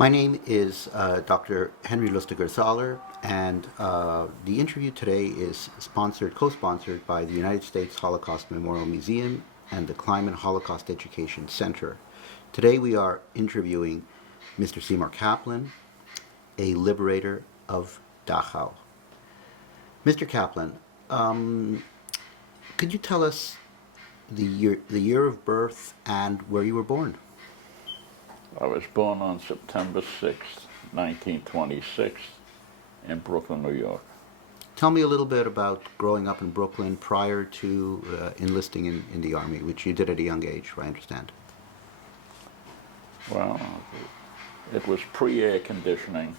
My name is Dr. Henry Lustiger-Zahler, and the interview today is co-sponsored by the United States Holocaust Memorial Museum and the Kleiman Holocaust Education Center. Today we are interviewing Mr. Seymour Kaplan, a liberator of Dachau. Mr. Kaplan, could you tell us the year of birth and where you were born? I was born on September 6th, 1926, in Brooklyn, New York. Tell me a little bit about growing up in Brooklyn prior to enlisting in the Army, which you did at a young age, I understand. Well, it was pre-air conditioning,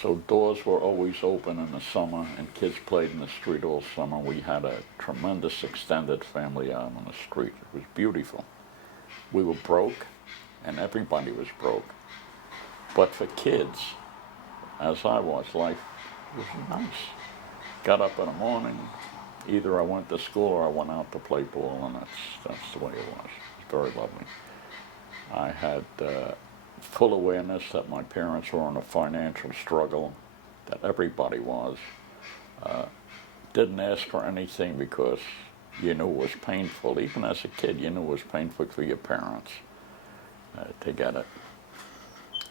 so doors were always open in the summer, and kids played in the street all summer. We had a tremendous extended family out on the street. It was beautiful. We were broke, and everybody was broke. But for kids, as I was, life was nice. Got up in the morning, either I went to school or I went out to play ball, and that's the way it was. It was very lovely. I had full awareness that my parents were in a financial struggle, that everybody was. Didn't ask for anything because you knew it was painful. Even as a kid, you knew it was painful for your parents to get it.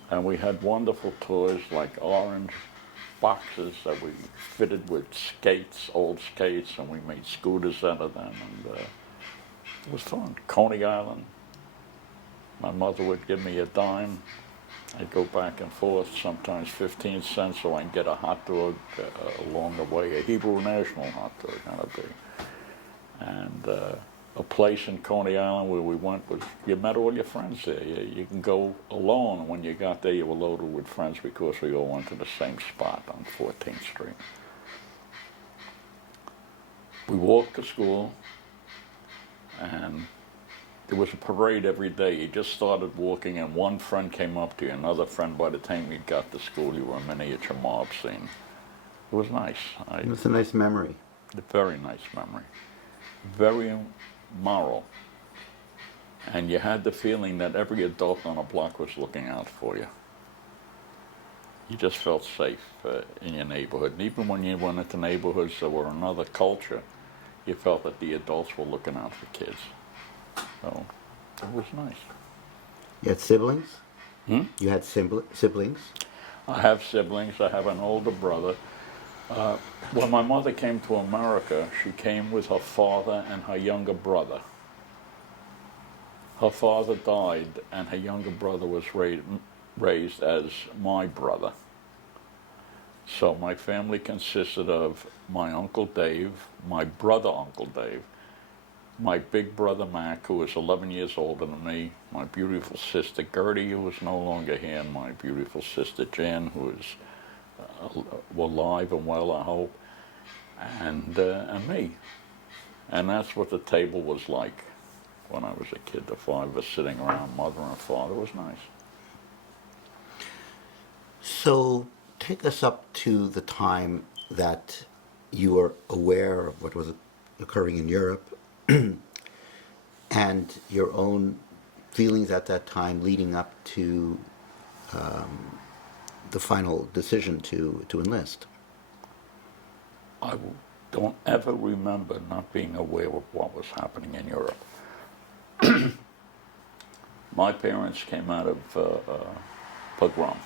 And we had wonderful toys like orange boxes that we fitted with skates, old skates, and we made scooters out of them, and it was fun. Coney Island. My mother would give me a dime. I'd go back and forth, sometimes 15 cents, so I can get a hot dog along the way, a Hebrew National hot dog, kind of big. And a place in Coney Island where we went was, you met all your friends there. You can go alone. When you got there, you were loaded with friends because we all went to the same spot on 14th Street. We walked to school, and there was a parade every day. You just started walking, and one friend came up to you, another friend. By the time you got to school, you were a miniature mob scene. It was nice. It was a nice memory. A very nice memory. Very moral. And you had the feeling that every adult on the block was looking out for you. You just felt safe in your neighborhood. And even when you went into neighborhoods that were another culture, you felt that the adults were looking out for kids. So it was nice. You had siblings? Hmm? You had siblings? I have siblings. I have an older brother. When my mother came to America, she came with her father and her younger brother. Her father died, and her younger brother was raised as my brother. So my family consisted of my Uncle Dave, my brother Uncle Dave, my big brother Mac, who was 11 years older than me, my beautiful sister Gertie, who was no longer here, and my beautiful sister Jan, who is alive and well, I hope, and me. And that's what the table was like when I was a kid. The five of us sitting around, mother and father. It was nice. So take us up to the time that you were aware of what was occurring in Europe and your own feelings at that time leading up to the final decision to enlist. I don't ever remember not being aware of what was happening in Europe. My parents came out of pogrom,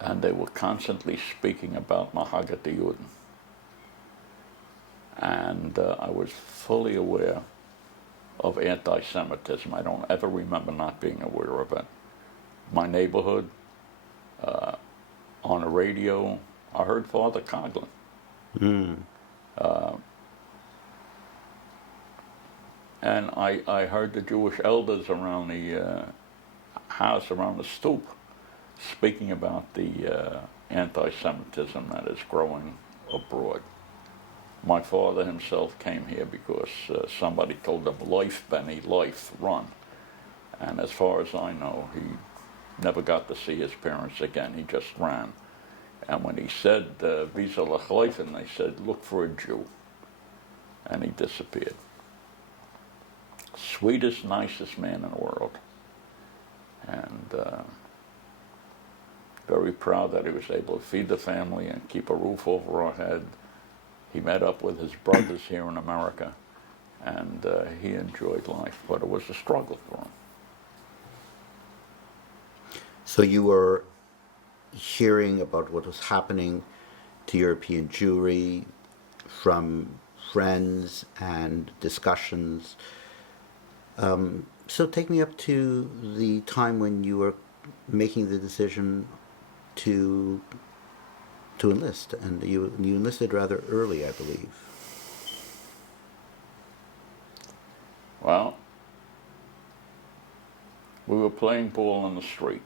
and they were constantly speaking about Mahagat the Juden. And I was fully aware of antisemitism. I don't ever remember not being aware of it. My neighborhood, on the radio, I heard Father Coughlin. And I heard the Jewish elders around the house, around the stoop, speaking about the anti-Semitism that is growing abroad. My father himself came here because somebody told him, "Life, Benny, life, run." And as far as I know, he never got to see his parents again. He just ran. And when he said, "Visa lechleifen," they said, "Look for a Jew." And he disappeared. Sweetest, nicest man in the world. and very proud that he was able to feed the family and keep a roof over our head. He met up with his brothers here in America, and he enjoyed life, but it was a struggle for him. So you were hearing about what was happening to European Jewry from friends and discussions. So take me up to the time when you were making the decision to enlist, and you enlisted rather early, I believe. Well, we were playing ball on the street.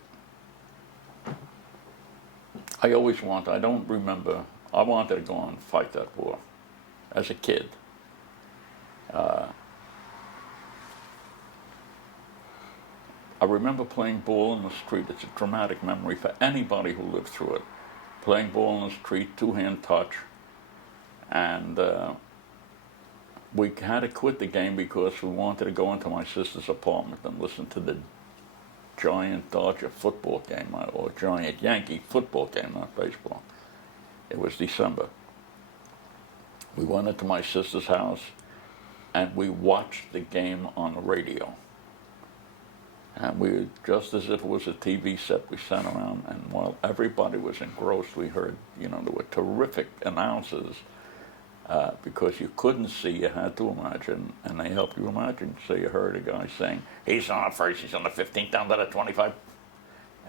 I always wanted, I don't remember, I wanted to go and fight that war as a kid. I remember playing ball in the street. It's a traumatic memory for anybody who lived through it. Playing ball in the street, two-hand touch, and we had to quit the game because we wanted to go into my sister's apartment and listen to the giant Dodger football game, or giant Yankee football game, not baseball. It was December. We went into my sister's house and we watched the game on the radio. And we, just as if it was a TV set, we sat around, and while everybody was engrossed, we heard, there were terrific announcers, because you couldn't see, you had to imagine, and they helped you imagine. So you heard a guy saying, he's on the first, he's on the 15th, down to the 25.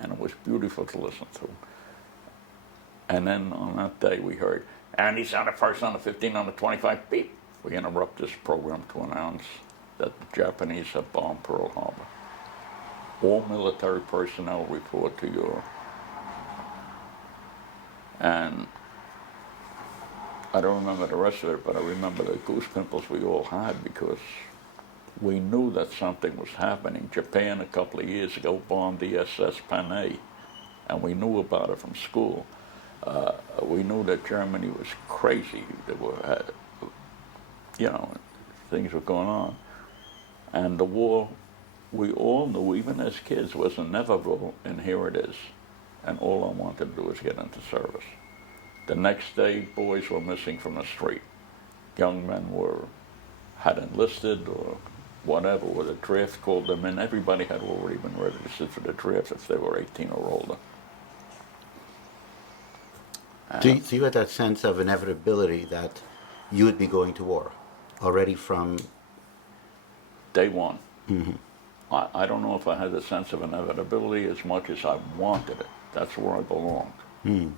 And it was beautiful to listen to. And then on that day we heard, and he's on the first, on the 15th, on the 25, beep. We interrupt this program to announce that the Japanese have bombed Pearl Harbor. All military personnel report to Europe. And I don't remember the rest of it, but I remember the goose pimples we all had because we knew that something was happening. Japan a couple of years ago bombed the SS Panay, and we knew about it from school. We knew that Germany was crazy. There were, things were going on. And the war, we all knew, even as kids, was inevitable, and here it is. And all I wanted to do was get into service. The next day, boys were missing from the street. Young men had enlisted or whatever, or the draft called them in. Everybody had already been registered for the draft if they were 18 or older. So you had that sense of inevitability that you would be going to war already from day one. Mm-hmm. I don't know if I had a sense of inevitability as much as I wanted it. That's where I belonged. Mm.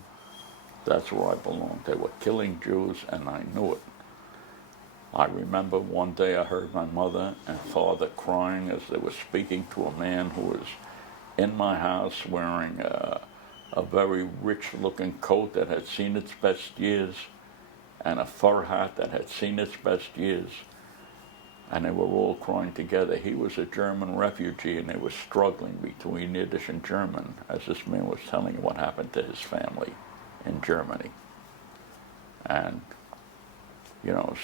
That's where I belonged. They were killing Jews, and I knew it. I remember one day I heard my mother and father crying as they were speaking to a man who was in my house wearing a very rich-looking coat that had seen its best years and a fur hat that had seen its best years. And they were all crying together. He was a German refugee, and they were struggling between Yiddish and German as this man was telling what happened to his family in Germany. And,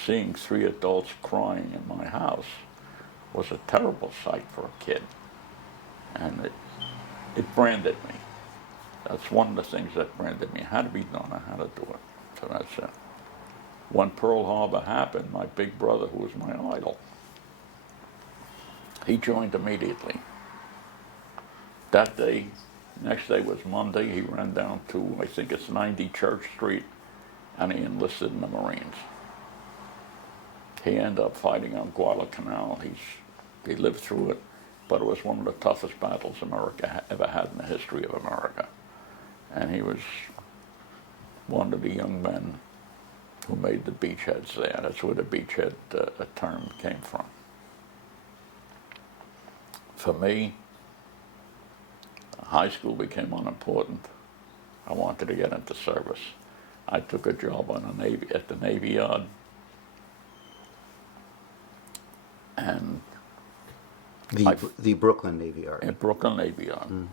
seeing three adults crying in my house was a terrible sight for a kid. And it branded me. That's one of the things that branded me. It had to be done. I had to do it. So that's it. When Pearl Harbor happened, my big brother, who was my idol, he joined immediately. That day, next day was Monday, he ran down to, I think it's 90 Church Street, and he enlisted in the Marines. He ended up fighting on Guadalcanal. He lived through it, but it was one of the toughest battles America ever had in the history of America. And he was one of the young men who made the beachheads there. That's where the beachhead term came from. For me, high school became unimportant. I wanted to get into service. I took a job at the Navy Yard, and the Brooklyn Navy Yard. At Brooklyn Navy Yard,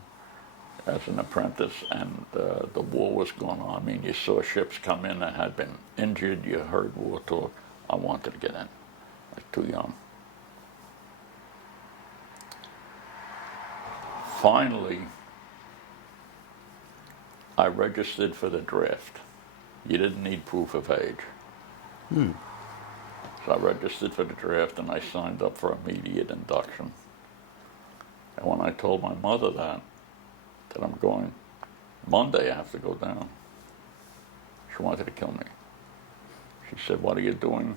as an apprentice, and the war was going on. I mean, you saw ships come in that had been injured. You heard war talk. I wanted to get in. I was too young. finally, I registered for the draft. You didn't need proof of age. So I registered for the draft and I signed up for immediate induction. And when I told my mother that I'm going, Monday I have to go down, she wanted to kill me. She said, "What are you doing?"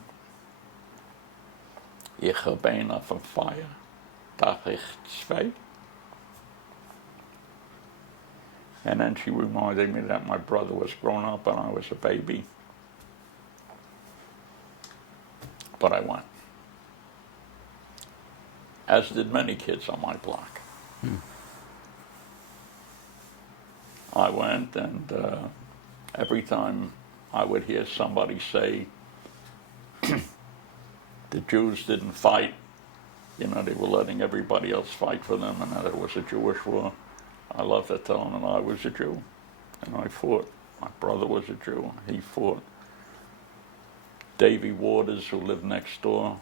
Ich ben auf dem Feuer, darf ich zwei? And then she reminded me that my brother was grown up and I was a baby. But I went. As did many kids on my block. I went, and every time I would hear somebody say, the Jews didn't fight, you know, they were letting everybody else fight for them, and that it was a Jewish war, I loved to tell them that I was a Jew, and I fought. My brother was a Jew, he fought. Davy Waters, who lived next door,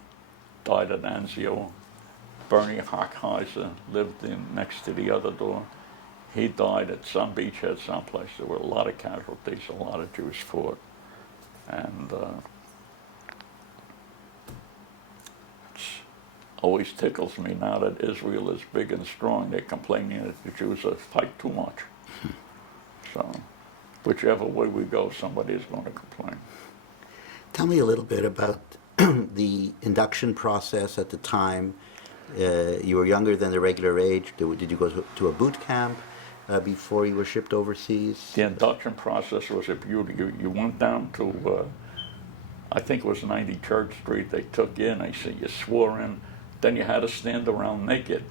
died at Anzio. Bernie Hockheiser lived next to the other door. He died at some beachhead someplace. There were a lot of casualties, a lot of Jews fought. And it always tickles me now that Israel is big and strong. They're complaining that the Jews fight too much. So whichever way we go, somebody is going to complain. Tell me a little bit about the induction process at the time. You were younger than the regular age. Did you go to a boot camp before you were shipped overseas? The induction process was a beauty. You went down to, I think it was 90 Church Street. They took you in, they said you swore in. Then you had to stand around naked.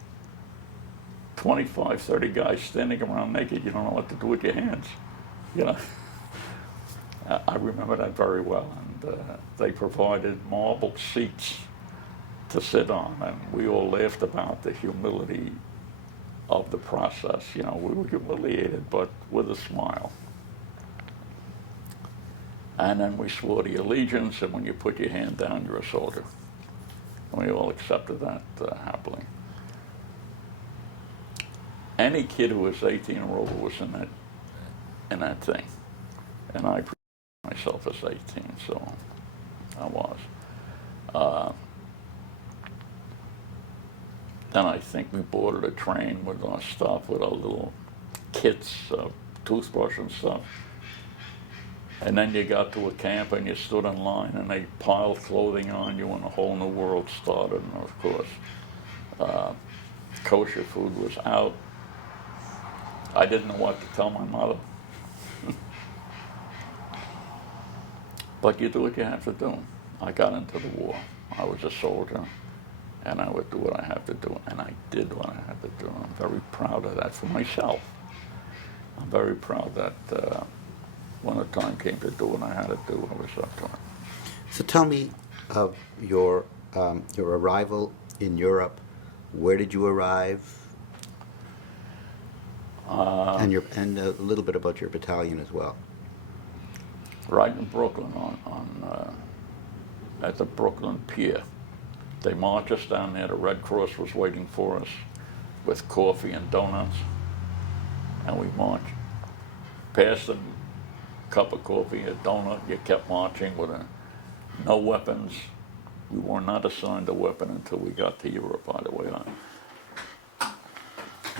25, 30 guys standing around naked. You don't know what to do with your hands. You know. I remember that very well. And they provided marble seats to sit on, and we all laughed about the humility of the process. You know, we were humiliated, but with a smile. And then we swore the allegiance, and when you put your hand down, you're a soldier. And we all accepted that happily. Any kid who was 18 or over was in that thing, and I presented myself as 18, so I was. Then I think we boarded a train with our stuff, with our little kits, toothbrush and stuff. And then you got to a camp and you stood in line and they piled clothing on you and a whole new world started. And of course, kosher food was out. I didn't know what to tell my mother. But you do what you have to do. I got into the war. I was a soldier. And I would do what I have to do, and I did what I had to do. I'm very proud of that for myself. I'm very proud that when the time came to do what I had to do, I was up to it. So tell me of your arrival in Europe. Where did you arrive? And a little bit about your battalion as well. Right in Brooklyn, at the Brooklyn Pier. They marched us down there. The Red Cross was waiting for us with coffee and donuts. And we marched past a cup of coffee, a donut. You kept marching with no weapons. We were not assigned a weapon until we got to Europe, by the way.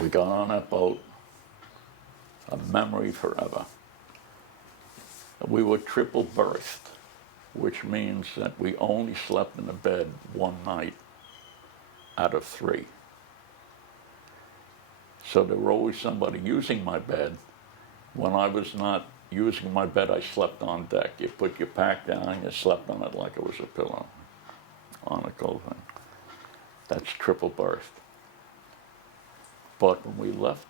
We got on that boat, a memory forever. We were triple berthed, which means that we only slept in the bed one night out of 3. So there was always somebody using my bed. When I was not using my bed, I slept on deck. You put your pack down, you slept on it like it was a pillow on a cold thing. That's triple berth. But when we left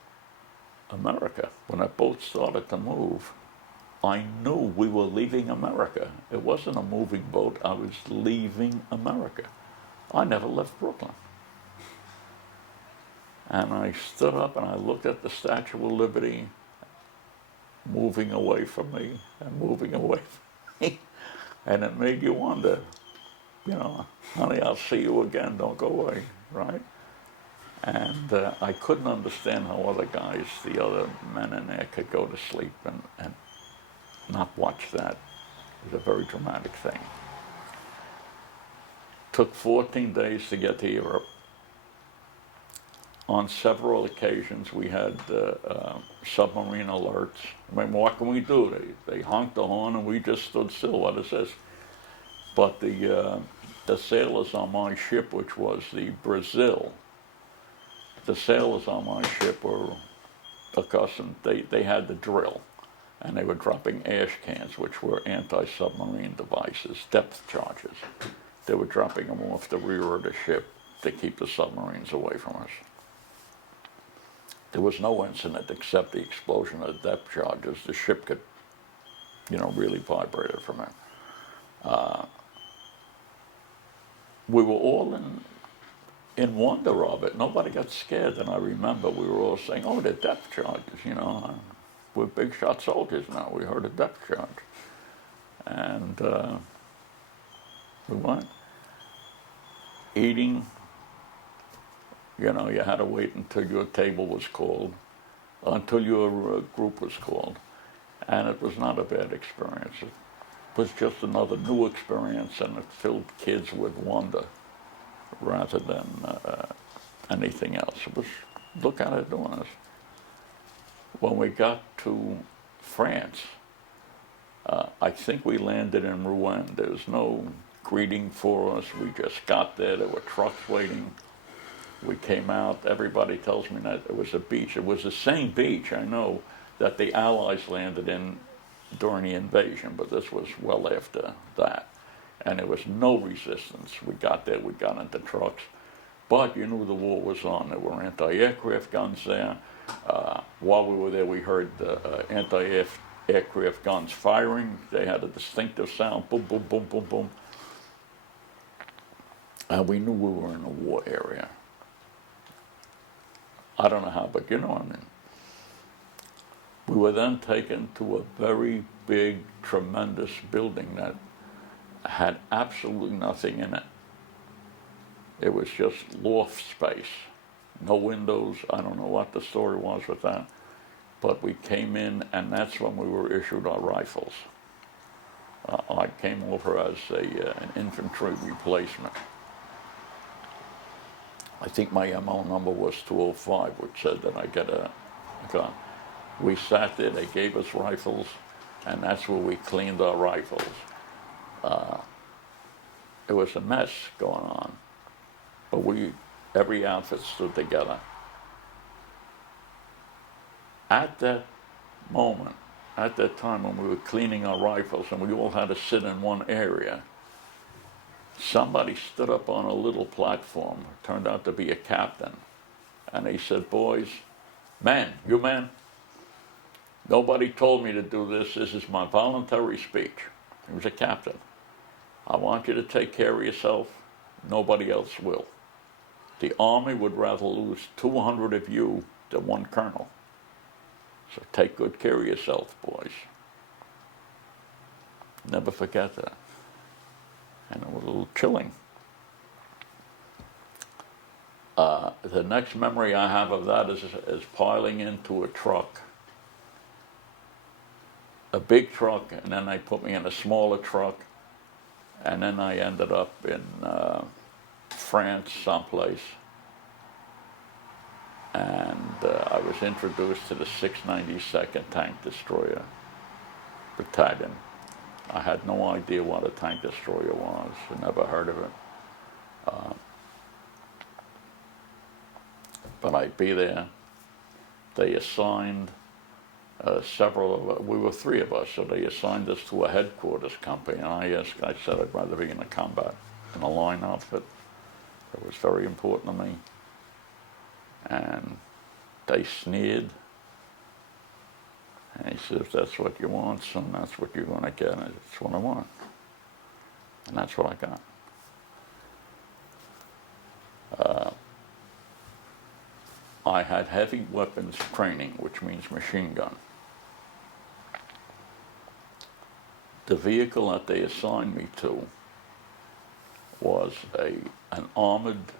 America, when that boat started to move, I knew we were leaving America. It wasn't a moving boat. I was leaving America. I never left Brooklyn. And I stood up and I looked at the Statue of Liberty moving away from me and moving away from me. And it made you wonder, you know, honey, I'll see you again. Don't go away, right? And I couldn't understand how other guys, the other men in there, could go to sleep and not watch that. It was a very dramatic thing. Took 14 days to get to Europe. On several occasions, we had submarine alerts. I mean, what can we do? They honked the horn and we just stood still. What is this? But the sailors on my ship, which was the Brazil, the sailors on my ship were accustomed, they had the drill, and they were dropping ash cans, which were anti-submarine devices, depth charges. They were dropping them off the rear of the ship to keep the submarines away from us. There was no incident except the explosion of the depth charges. The ship could, really vibrated from it. We were all in wonder of it. Nobody got scared, and I remember we were all saying, "Oh, the depth charges, we're big shot soldiers now. We heard a depth charge." And we went eating. You had to wait until your table was called, until your group was called. And it was not a bad experience. It was just another new experience, and it filled kids with wonder rather than anything else. It was, look at it doing this. When we got to France, I think we landed in Rouen. There was no greeting for us. We just got there. There were trucks waiting. We came out. Everybody tells me that it was a beach. It was the same beach, I know, that the Allies landed in during the invasion, but this was well after that. And there was no resistance. We got there, we got into trucks. But you knew the war was on. There were anti-aircraft guns there. While we were there, we heard anti-aircraft guns firing. They had a distinctive sound, boom, boom, boom, boom, boom. And we knew we were in a war area. I don't know how, but we were then taken to a very big, tremendous building that had absolutely nothing in it. It was just loft space, no windows. I don't know what the story was with that, but we came in, and that's when we were issued our rifles. I came over as an infantry replacement. I think my MO number was 205, which said that I get a gun. We sat there, they gave us rifles, and that's where we cleaned our rifles. It was a mess going on, but every outfit stood together. At that moment, at that time when we were cleaning our rifles and we all had to sit in one area, somebody stood up on a little platform, turned out to be a captain, and he said, "Boys, you men, nobody told me to do this. This is my voluntary speech." He was a captain. "I want you to take care of yourself. Nobody else will. The Army would rather lose 200 of you than one colonel. So take good care of yourself, boys." Never forget that. And it was a little chilling. The next memory I have of that is piling into a truck, a big truck, and then they put me in a smaller truck, and then I ended up in France someplace, and I was introduced to the 692nd Tank Destroyer Battalion. I had no idea what a tank destroyer was. I never heard of it. But I'd be there. They assigned we were three of us, so they assigned us to a headquarters company, and I said I'd rather be in a line outfit. It was very important to me. And they sneered. And he said, "If that's what you want, son, that's what you're going to get." And that's what I want. And that's what I got. I had heavy weapons training, which means machine gun. The vehicle that they assigned me to was an armored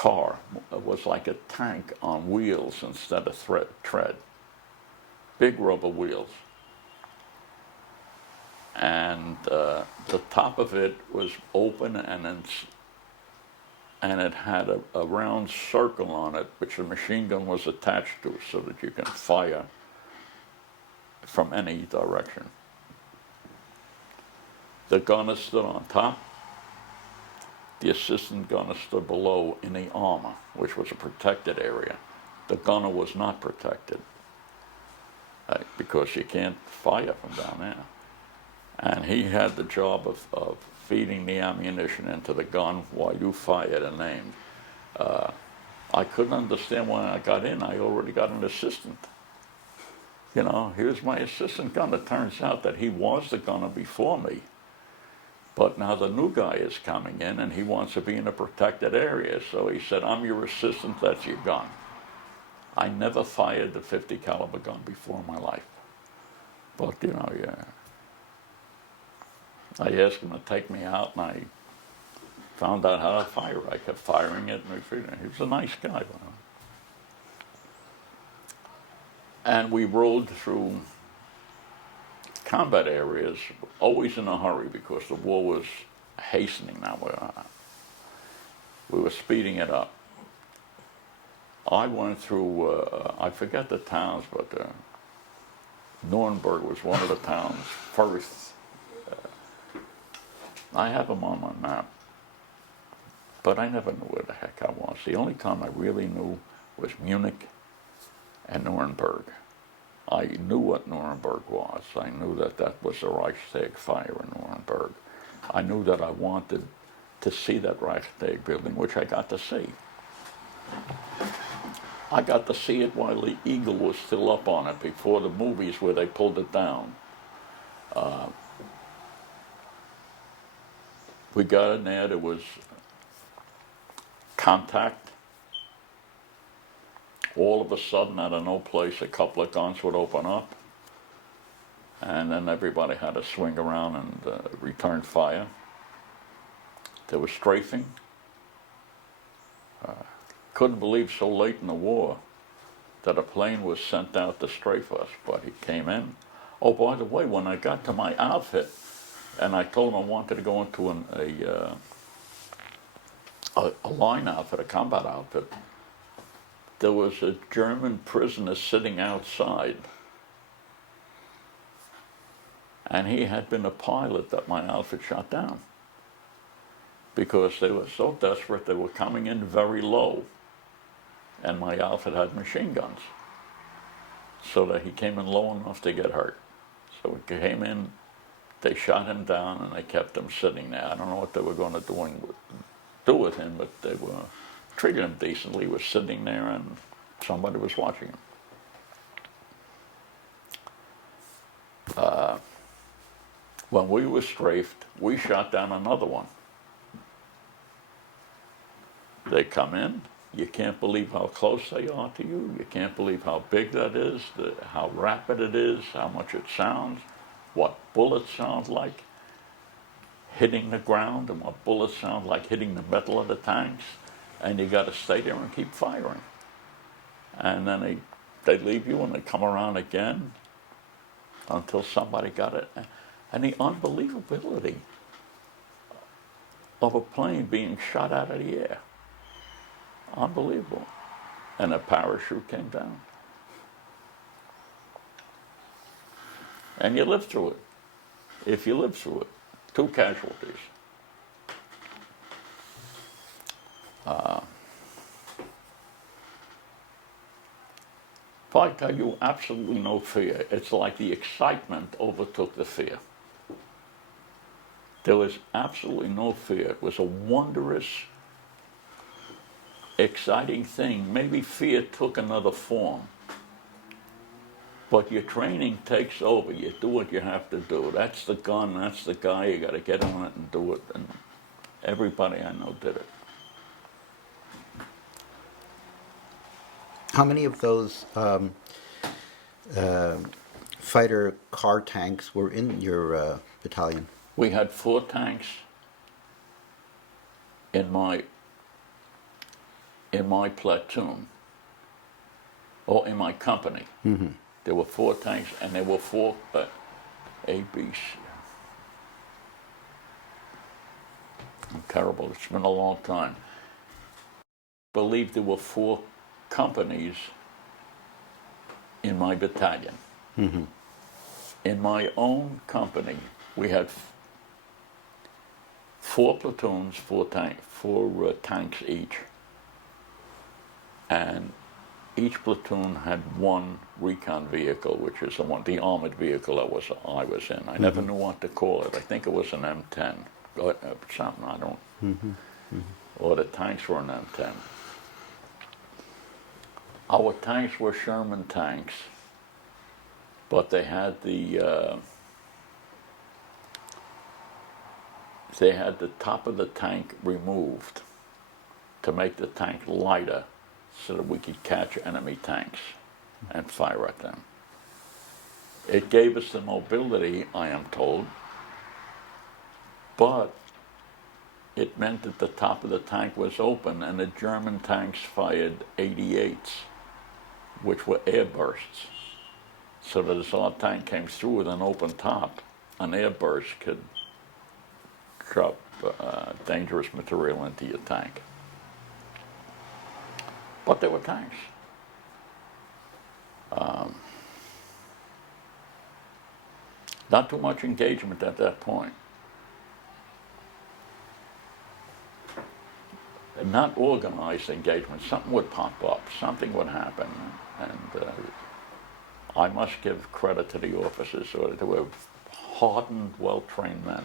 car. It was like a tank on wheels instead of tread. Big rubber wheels. And the top of it was open, and it had a round circle on it, which the machine gun was attached to, so that you can fire from any direction. The gunner stood on top. The assistant gunner stood below in the armor, which was a protected area. The gunner was not protected because you can't fire from down there. And he had the job of feeding the ammunition into the gun while you fired and aimed. I couldn't understand when I got in. I already got an assistant. You know, here's my assistant gunner. It turns out that he was the gunner before me. But now the new guy is coming in, and he wants to be in a protected area. So he said, I'm your assistant, that's your gun. I never fired the .50 caliber gun before in my life. But, you know, yeah. I asked him to take me out, and I found out how to fire. I kept firing it, and he was a nice guy. And we rode through combat areas, always in a hurry because the war was hastening now. We were speeding it up. I went through, I forget the towns, but Nuremberg was one of the towns first. I have them on my map, but I never knew where the heck I was. The only time I really knew was Munich and Nuremberg. I knew what Nuremberg was. I knew that that was the Reichstag fire in Nuremberg. I knew that I wanted to see that Reichstag building, which I got to see. I got to see it while the eagle was still up on it before the movies where they pulled it down. We got in there was contact. All of a sudden, out of no place, a couple of guns would open up, and then everybody had to swing around and return fire. There was strafing. Couldn't believe so late in the war that a plane was sent out to strafe us, but he came in. Oh, by the way, when I got to my outfit, and I told him I wanted to go into a line outfit, a combat outfit, there was a German prisoner sitting outside, and he had been a pilot that my outfit shot down because they were so desperate. They were coming in very low, and my outfit had machine guns, so that he came in low enough to get hurt. So he came in, they shot him down, and they kept him sitting there. I don't know what they were going to do with him, but they were treated him decently. He was sitting there, and somebody was watching him. When we were strafed, we shot down another one. They come in. You can't believe how close they are to you. You can't believe how big that is, how rapid it is, how much it sounds, what bullets sound like hitting the ground, and what bullets sound like hitting the metal of the tanks. And you got to stay there and keep firing. And then they leave you, and they come around again until somebody got it. And the unbelievability of a plane being shot out of the air. Unbelievable. And a parachute came down. And you live through it. If you live through it. 2 casualties. If I tell you absolutely no fear, it's like the excitement overtook the fear. There was absolutely no fear. It was a wondrous, exciting thing. Maybe fear took another form. But your training takes over. You do what you have to do. That's the gun, that's the guy. You got to get on it and do it. And everybody I know did it. How many of those fighter car tanks were in your battalion? We had 4 tanks in my in my platoon, or in my company, there were 4 tanks, and there were 4 ABs. I'm terrible. It's been a long time. I believe there were 4 companies in my battalion. In my own company, we had 4 platoons, 4 tanks each, and each platoon had 1 recon vehicle, which is the armored vehicle I was in. I never knew what to call it. I think it was an M10 or something. I don't. Or the tanks were an M10. Our tanks were Sherman tanks, but they had the top of the tank removed to make the tank lighter so that we could catch enemy tanks and fire at them. It gave us the mobility, I am told, but it meant that the top of the tank was open and the German tanks fired 88s, which were airbursts. So that as our tank came through with an open top, an airburst could drop dangerous material into your tank. But they were tanks. Not too much engagement at that point. Not organized engagement. Something would pop up. Something would happen. And I must give credit to the officers. They were hardened, well-trained men.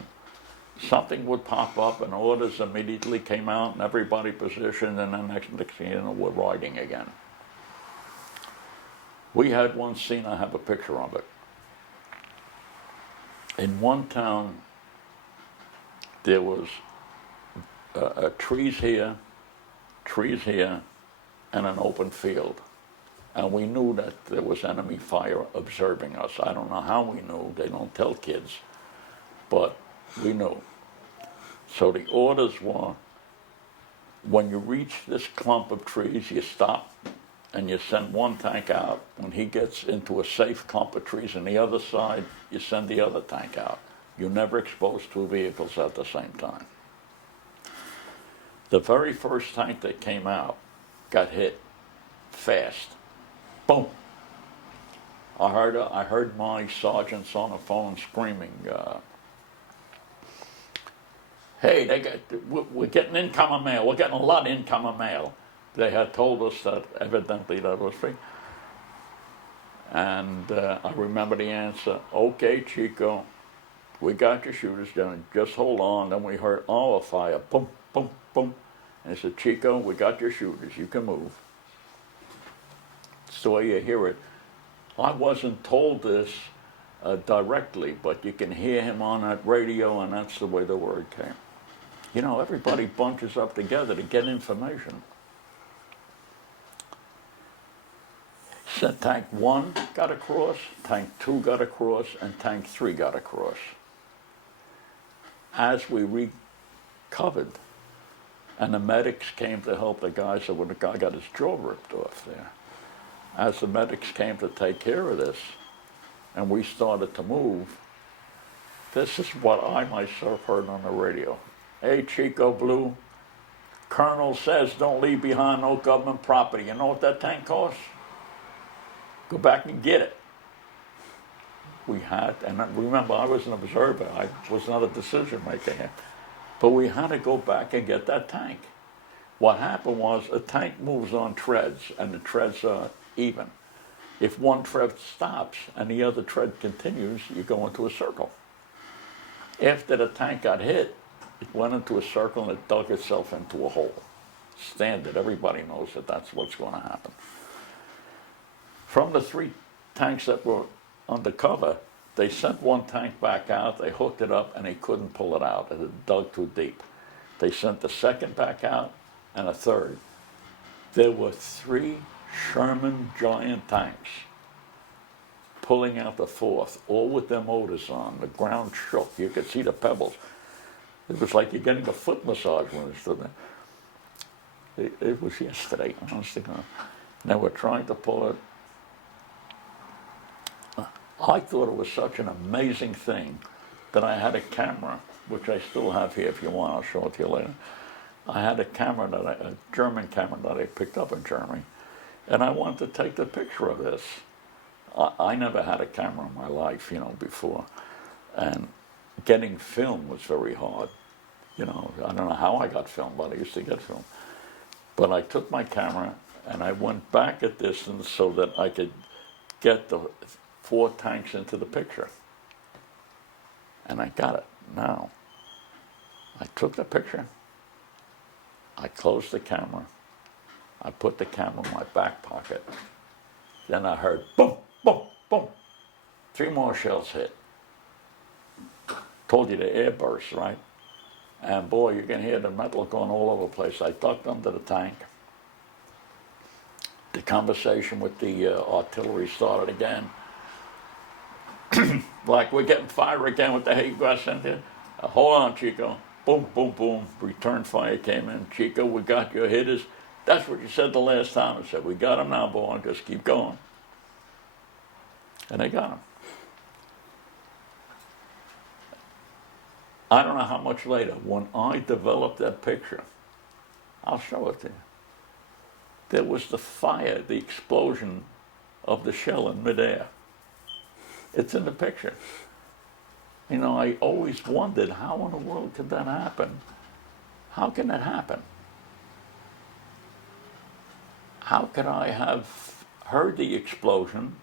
Something would pop up and orders immediately came out and everybody positioned, and then next thing you know, we're riding again. We had one scene, I have a picture of it. In one town, there was trees here, and an open field. And we knew that there was enemy fire observing us. I don't know how we knew. They don't tell kids. But we knew. So the orders were, when you reach this clump of trees, you stop and you send one tank out. When he gets into a safe clump of trees on the other side, you send the other tank out. You never expose 2 vehicles at the same time. The very first tank that came out got hit fast. Boom. I heard my sergeants on the phone screaming, hey, we're getting incoming mail. We're getting a lot of incoming mail. They had told us that evidently that was free. And I remember the answer, okay, Chico, we got your shooters down. Just hold on. Then we heard all the fire, boom, boom, boom. And I said, Chico, we got your shooters. You can move. It's the way you hear it. I wasn't told this directly, but you can hear him on that radio, and that's the way the word came. You know, everybody bunches up together to get information. So tank 1 got across, tank 2 got across, and tank 3 got across. As we recovered, and the medics came to help the guy, so when the guy got his jaw ripped off there, as the medics came to take care of this, and we started to move, this is what I myself heard on the radio. Hey, Chico Blue, Colonel says don't leave behind no government property. You know what that tank costs? Go back and get it. We had, and remember, I was an observer. I was not a decision maker here. But we had to go back and get that tank. What happened was a tank moves on treads, and the treads are even. If one tread stops and the other tread continues, you go into a circle. After the tank got hit, it went into a circle and it dug itself into a hole. Standard, everybody knows that that's what's going to happen. From the 3 tanks that were undercover, they sent one tank back out, they hooked it up, and they couldn't pull it out. It had dug too deep. They sent the second back out, and a third. There were 3 Sherman giant tanks pulling out the 4th, all with their motors on. The ground shook. You could see the pebbles. It was like you're getting a foot massage when it stood there. It was yesterday, honestly. They were trying to pull it. I thought it was such an amazing thing that I had a camera, which I still have here if you want, I'll show it to you later. I had a camera, a German camera that I picked up in Germany, and I wanted to take the picture of this. I never had a camera in my life, before, and getting film was very hard. I don't know how I got film, but I used to get film. But I took my camera and I went back a distance so that I could get the 4 tanks into the picture. And I got it. Now, I took the picture, I closed the camera, I put the camera in my back pocket, then I heard boom, boom, boom. 3 more shells hit. Told you the air burst, right? And boy, you can hear the metal going all over the place. I ducked under the tank. The conversation with the artillery started again. Like, we're getting fire again with the hate gas in there. Hold on, Chico. Boom, boom, boom. Return fire came in. Chico, we got your hitters. That's what you said the last time. I said, we got them now, boy. Just keep going. And they got them. I don't know how much later, when I developed that picture, I'll show it to you. There was the fire, the explosion of the shell in midair. It's in the picture. I always wondered, how in the world could that happen? How can that happen? How could I have heard the explosion?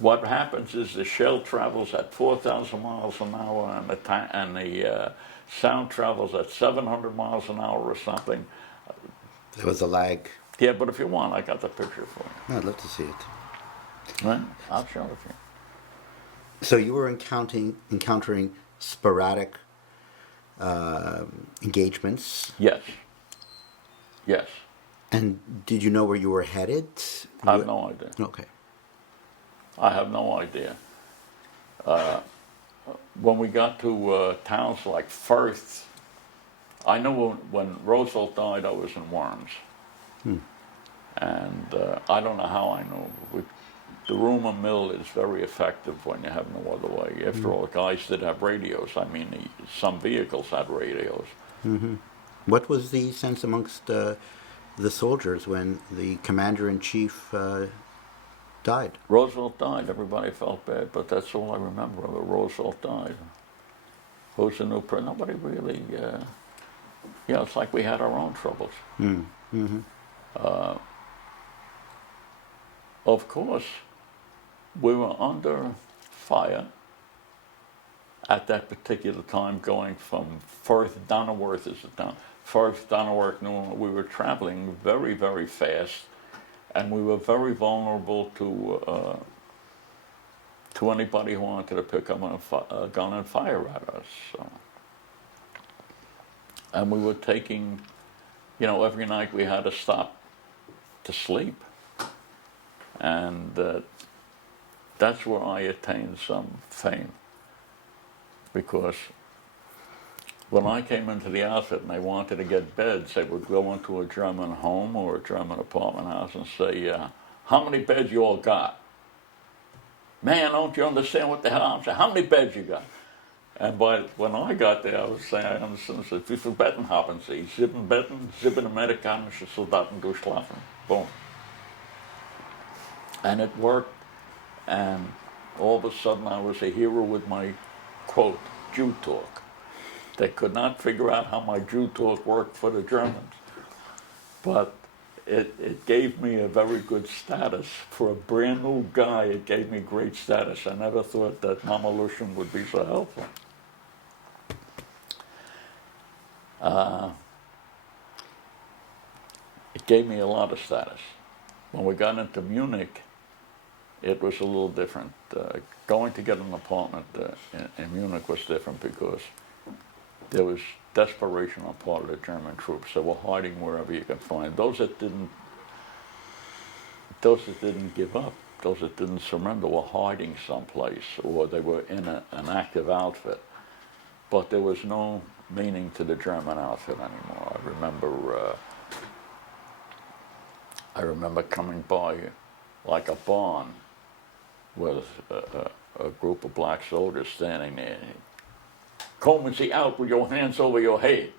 What happens is the shell travels at 4,000 miles an hour, and the sound travels at 700 miles an hour or something. There was a lag. Yeah, but if you want, I got the picture for you. I'd love to see it. Right? I'll show it to you. So you were encountering sporadic engagements. Yes. Yes. And did you know where you were headed? I have no idea. Okay. I have no idea. When we got to towns like Firth, I know when Roosevelt died, I was in Worms. And I don't know how I know. The rumor mill is very effective when you have no other way. After all, guys did have radios. I mean, some vehicles had radios. What was the sense amongst the soldiers when the commander-in-chief died? Roosevelt died. Everybody felt bad, but that's all I remember of it. Roosevelt died. Who's the new president? Nobody really. It's like we had our own troubles. Of course, we were under fire at that particular time, going from Firth, Donauworth is the town. Firth, Donauworth, Nuremberg. We were traveling very, very fast, and we were very vulnerable to anybody who wanted to pick up a gun and fire at us. So. And we were taking, every night we had to stop to sleep. And that's where I attained some fame. Because when I came into the outfit and they wanted to get beds, they would go into a German home or a German apartment house and say, how many beds you all got? Man, don't you understand what the hell I'm saying? How many beds you got? And when I got there, I was saying, I understand, wie viele Betten haben Sie? 7 Betten, 7 amerikanische Soldaten durchschlafen. Boom. And it worked, and all of a sudden I was a hero with my, quote, Jew talk. They could not figure out how my Jew talk worked for the Germans. But it gave me a very good status. For a brand new guy, it gave me great status. I never thought that Mamelushim would be so helpful. It gave me a lot of status. When we got into Munich, it was a little different. Going to get an apartment in Munich was different because there was desperation on part of the German troops. They were hiding wherever you could find. Those that didn't give up, those that didn't surrender were hiding someplace, or they were in an active outfit. But there was no meaning to the German outfit anymore. I remember coming by like a barn with a group of black soldiers standing there. Come and see out with your hands over your head.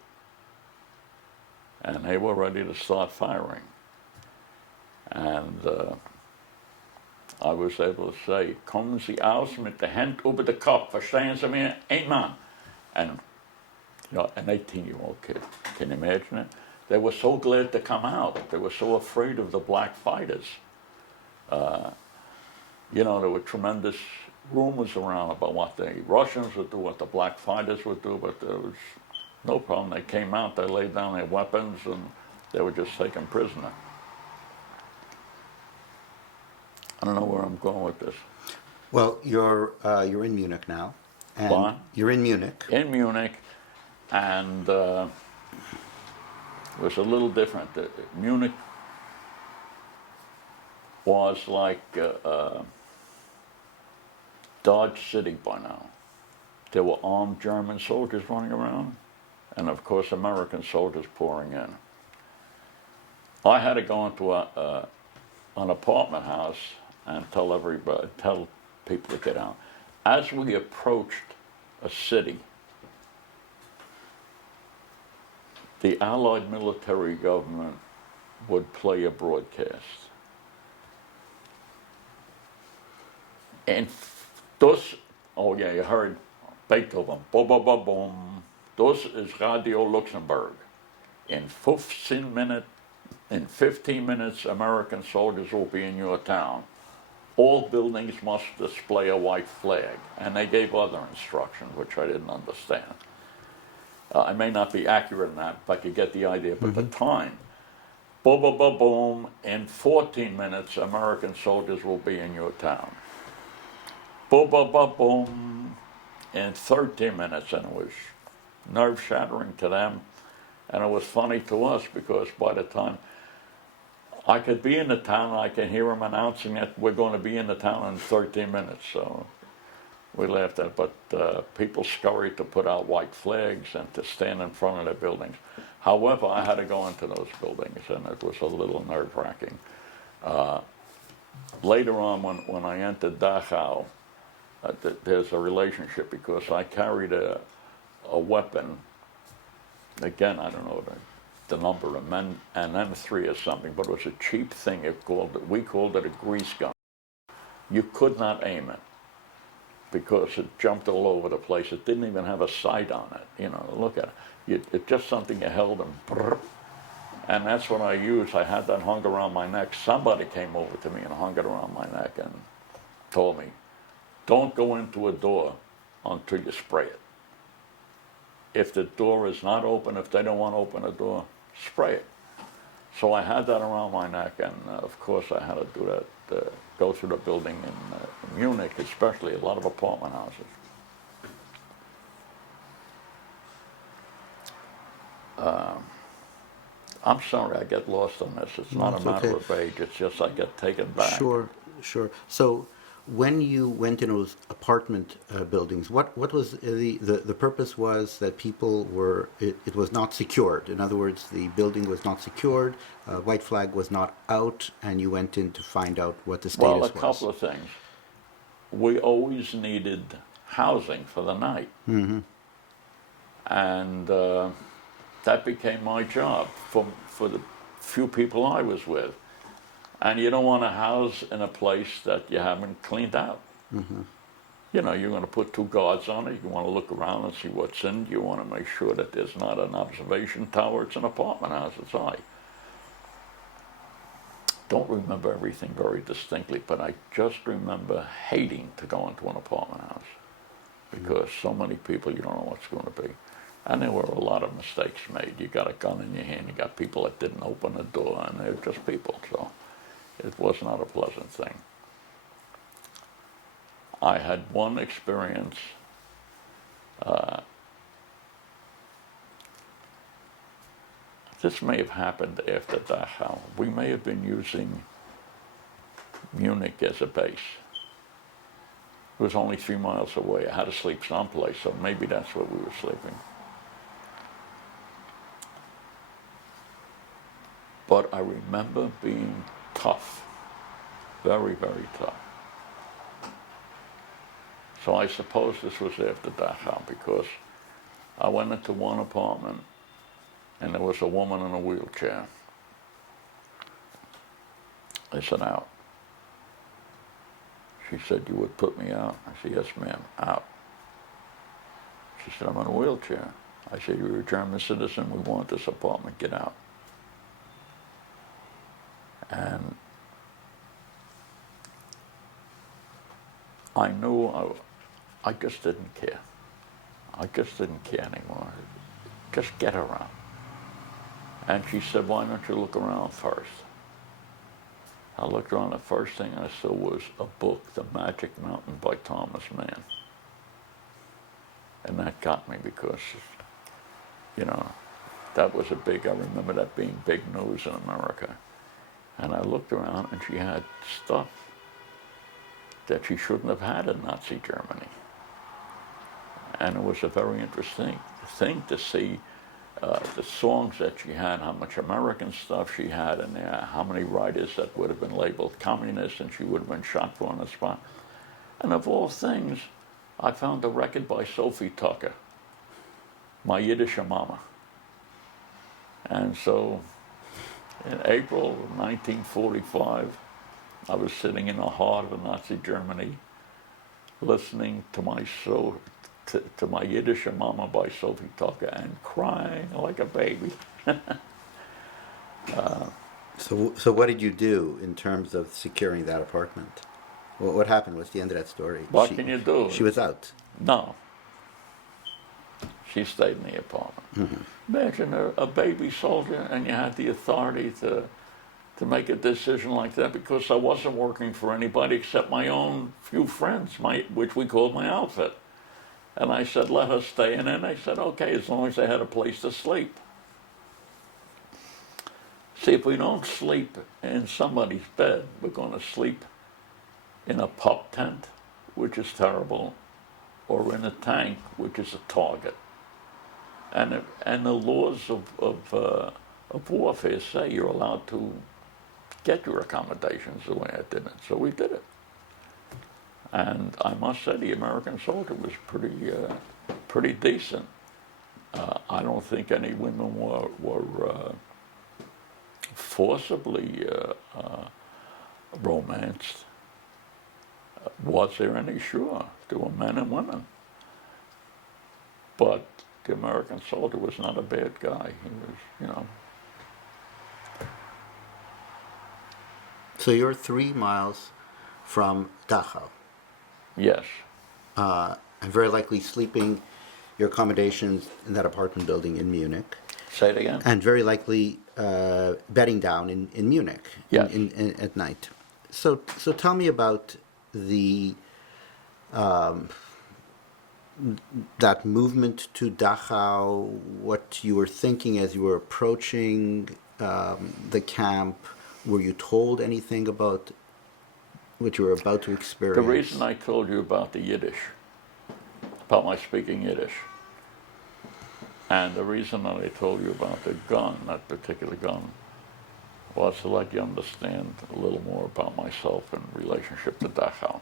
And they were ready to start firing. And I was able to say, kommen Sie aus mit der Hand über den Kopf, verstehen Sie mir? Ein Mann. And, you know, an 18-year-old kid, can you imagine it? They were so glad to come out. They were so afraid of the black fighters. You know, there were tremendous rumors around about what the Russians would do, what the black fighters would do, but there was no problem. They came out, they laid down their weapons, and they were just taken prisoner. I don't know where I'm going with this. Well, you're in Munich now. And What? You're in Munich. In Munich, and it was a little different. Munich was like Dodge City by now. There were armed German soldiers running around, and of course American soldiers pouring in. I had to go into an apartment house and tell people to get out. As we approached a city, the Allied military government would play a broadcast. And das, oh yeah, you heard Beethoven, boom, boom, boom, boom. Das is Radio Luxembourg. In 15 minutes, American soldiers will be in your town. All buildings must display a white flag. And they gave other instructions, which I didn't understand. I may not be accurate in that, but you get the idea. But the time, boom, boom, boom, boom, in 14 minutes, American soldiers will be in your town. Boom, boom, boom, boom, in 13 minutes, and it was nerve-shattering to them, and it was funny to us because by the time I could be in the town, I can hear them announcing that we're going to be in the town in 13 minutes, so we laughed at it, but people scurried to put out white flags and to stand in front of their buildings. However, I had to go into those buildings, and it was a little nerve-wracking. Later on, when I entered Dachau, there's a relationship because I carried a weapon. Again, I don't know the number of men, an M3 or something, but it was a cheap thing. We called it a grease gun. You could not aim it because it jumped all over the place. It didn't even have a sight on it. You know, look at it. It's just something you held and that's what I used. I had that hung around my neck. Somebody came over to me and hung it around my neck and told me, don't go into a door until you spray it. If the door is not open, if they don't want to open a door, spray it. So I had that around my neck, and of course I had to do that, go through the building in Munich, especially a lot of apartment houses. I'm sorry I get lost on this. It's not a matter of age, it's just I get taken back. Sure. So when you went in those apartment buildings, what was the purpose was that people were, it was not secured. In other words, the building was not secured, white flag was not out, and you went in to find out what the status was. Well, a couple of things. We always needed housing for the night. Mm-hmm. And that became my job for the few people I was with. And you don't want to house in a place that you haven't cleaned out. Mm-hmm. You know, you're going to put 2 guards on it. You want to look around and see what's in. You want to make sure that there's not an observation tower. It's an apartment house. I don't remember everything very distinctly, but I just remember hating to go into an apartment house because so many people, you don't know what's going to be. And there were a lot of mistakes made. You got a gun in your hand. You got people that didn't open the door, and they're just people. So it was not a pleasant thing. I had one experience. This may have happened after Dachau. We may have been using Munich as a base. It was only 3 miles away. I had to sleep someplace, so maybe that's where we were sleeping. But I remember being tough, very, very tough. So I suppose this was after Dachau, because I went into one apartment and there was a woman in a wheelchair. I said, out. She said, you would put me out? I said, yes, ma'am, out. She said, I'm in a wheelchair. I said, you're a German citizen, we want this apartment, get out. And I knew I just didn't care. I just didn't care anymore. Just get her out. And she said, why don't you look around first? I looked around, the first thing I saw was a book, The Magic Mountain by Thomas Mann. And that got me because, you know, that was I remember that being big news in America. And I looked around and she had stuff that she shouldn't have had in Nazi Germany. And it was a very interesting thing to see the songs that she had, how much American stuff she had in there, how many writers that would have been labeled communists and she would have been shot for on the spot. And of all things, I found a record by Sophie Tucker, My Yiddish Mama. And so in April of 1945, I was sitting in the heart of Nazi Germany listening to to my Yiddish Mama by Sophie Tucker and crying like a baby. So what did you do in terms of securing that apartment? What happened? What's the end of that story? What can you do? She was out. No. She stayed in the apartment. Mm-hmm. Imagine a baby soldier and you had the authority to make a decision like that, because I wasn't working for anybody except my own few friends, which we called my outfit. And I said, let her stay in, and they said, okay, as long as they had a place to sleep. See, if we don't sleep in somebody's bed, we're going to sleep in a pup tent, which is terrible, or in a tank, which is a target. And the laws of warfare say you're allowed to get your accommodations the way I did it. So we did it. And I must say the American soldier was pretty decent. I don't think any women were forcibly romanced. Was there any? Sure. There were men and women. But the American soldier was not a bad guy. He was, you know. So you're 3 miles from Dachau. Yes. And very likely sleeping your accommodations in that apartment building in Munich. Say it again? And very likely bedding down in Munich yes. at night. So tell me about that movement to Dachau, what you were thinking as you were approaching the camp. Were you told anything about what you were about to experience? The reason I told you about the Yiddish, about my speaking Yiddish, and the reason that I told you about the gun, that particular gun, was to let you understand a little more about myself in relationship to Dachau.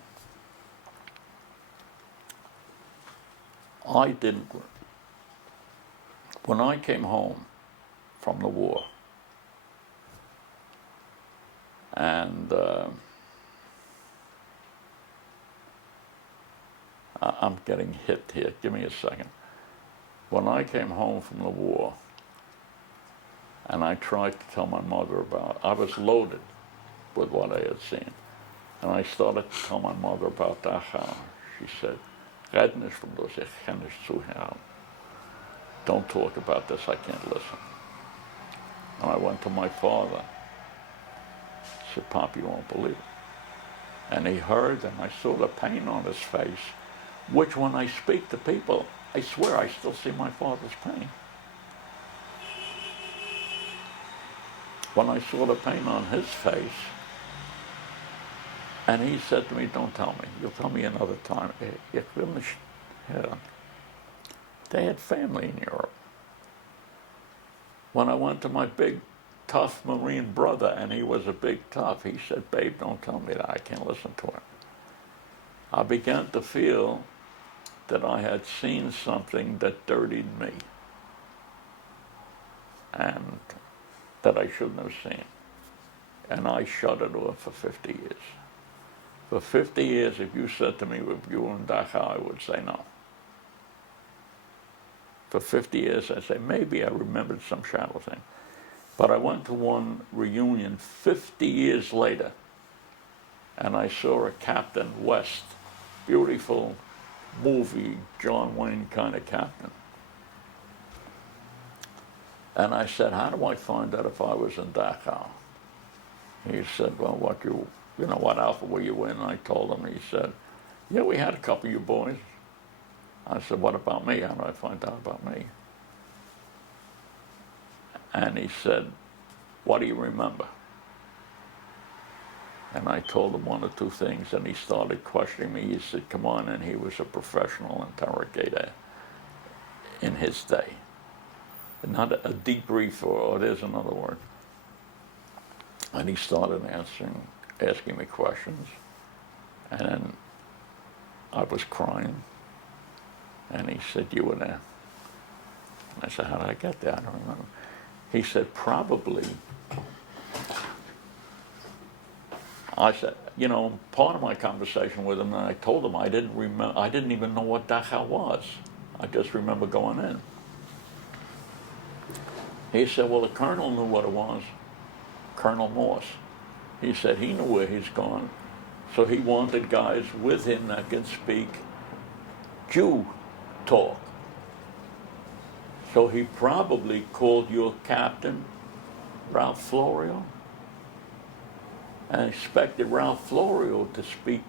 When I came home from the war, and I'm getting hit here, give me a second. When I came home from the war, and I tried to tell my mother about, I was loaded with what I had seen, and I started to tell my mother about Dachau. She said, "Red nicht von das, ich kann nicht zuhören. Don't talk about this, I can't listen." And I went to my father. I said, "Pop, you won't believe it." And he heard, and I saw the pain on his face, which when I speak to people, I swear I still see my father's pain. When I saw the pain on his face, and he said to me, "Don't tell me, you'll tell me another time." Ich will nicht hören. They had family in Europe. When I went to my big tough Marine brother, and he was a big tough. He said, babe, don't tell me that. I can't listen to it. I began to feel that I had seen something that dirtied me and that I shouldn't have seen. And I shut it off for 50 years. For 50 years, if you said to me, if you were in Dachau, I would say no. For 50 years, I say, maybe I remembered some shadow thing. But I went to one reunion 50 years later, and I saw a Captain West, beautiful movie, John Wayne kind of captain. And I said, how do I find out if I was in Dachau? He said, well, what alpha were you in? I told him. He said, yeah, we had a couple of you boys. I said, what about me? How do I find out about me? And he said, what do you remember? And I told him one or two things, and he started questioning me. He said, come on, and he was a professional interrogator in his day. Not a debrief, or there's another word. And he started asking me questions, and I was crying. And he said, you were there. And I said, how did I get there? I don't remember. He said, probably. I said, part of my conversation with him, and I told him I didn't even know what Dachau was. I just remember going in. He said, well, the colonel knew what it was, Colonel Morse. He said he knew where he's gone, so he wanted guys with him that can speak Jew talk. So he probably called your captain, Ralph Florio, and expected Ralph Florio to speak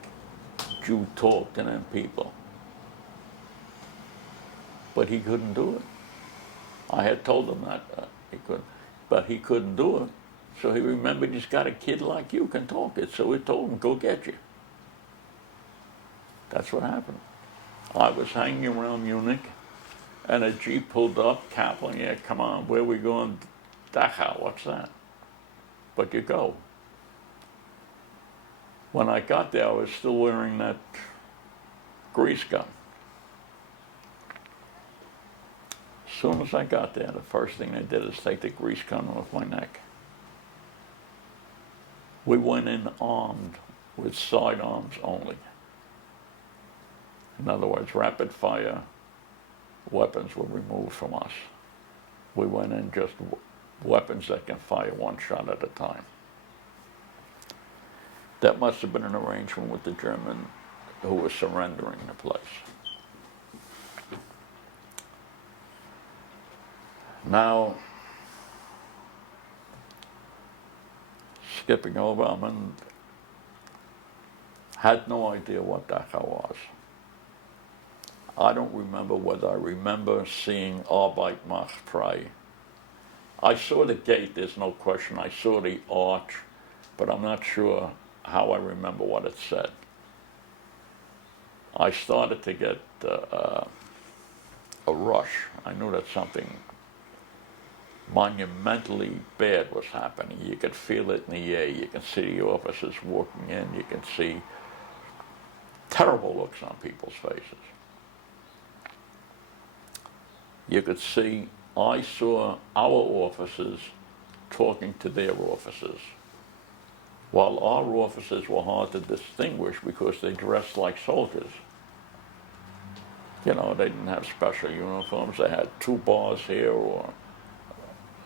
Jew talk to them people. But he couldn't do it. I had told him that he could, but he couldn't do it. So he remembered he's got a kid like you can talk it. So he told him, go get you. That's what happened. I was hanging around Munich, and a Jeep pulled up. Kaplan, yeah, come on, where are we going? Dachau, what's that? But you go. When I got there, I was still wearing that grease gun. As soon as I got there, the first thing they did is take the grease gun off my neck. We went in armed with sidearms only. In other words, rapid fire weapons were removed from us. We went in just weapons that can fire one shot at a time. That must have been an arrangement with the German who was surrendering the place. Now, skipping over, had no idea what Dachau was. I don't remember whether I remember seeing Arbeit macht frei. I saw the gate, there's no question. I saw the arch, but I'm not sure how I remember what it said. I started to get a rush. I knew that something monumentally bad was happening. You could feel it in the air. You can see the officers walking in. You can see terrible looks on people's faces. You could see, I saw our officers talking to their officers, while our officers were hard to distinguish because they dressed like soldiers. They didn't have special uniforms. They had 2 bars here or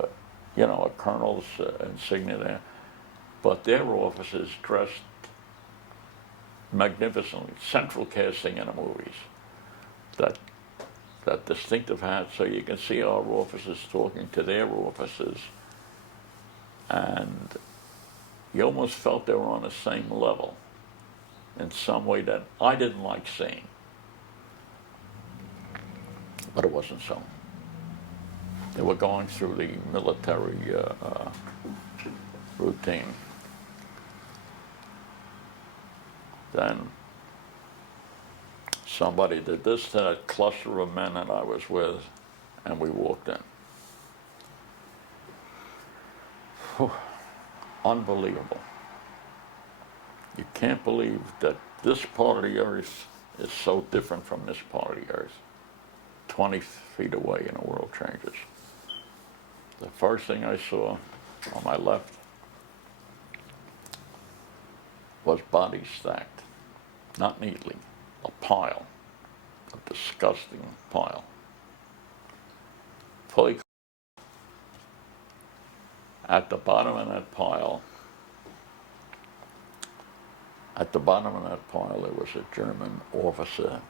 a colonel's insignia there. But their officers dressed magnificently, central casting in the movies. That distinctive hat, so you can see our officers talking to their officers, and you almost felt they were on the same level in some way that I didn't like seeing. But it wasn't so. They were going through the military routine. Then somebody did this to that cluster of men that I was with, and we walked in. Unbelievable. You can't believe that this part of the earth is so different from this part of the earth. 20 feet away and the world changes. The first thing I saw on my left was bodies stacked, not neatly, a pile, a disgusting pile. Fully at the bottom of that pile, there was a German officer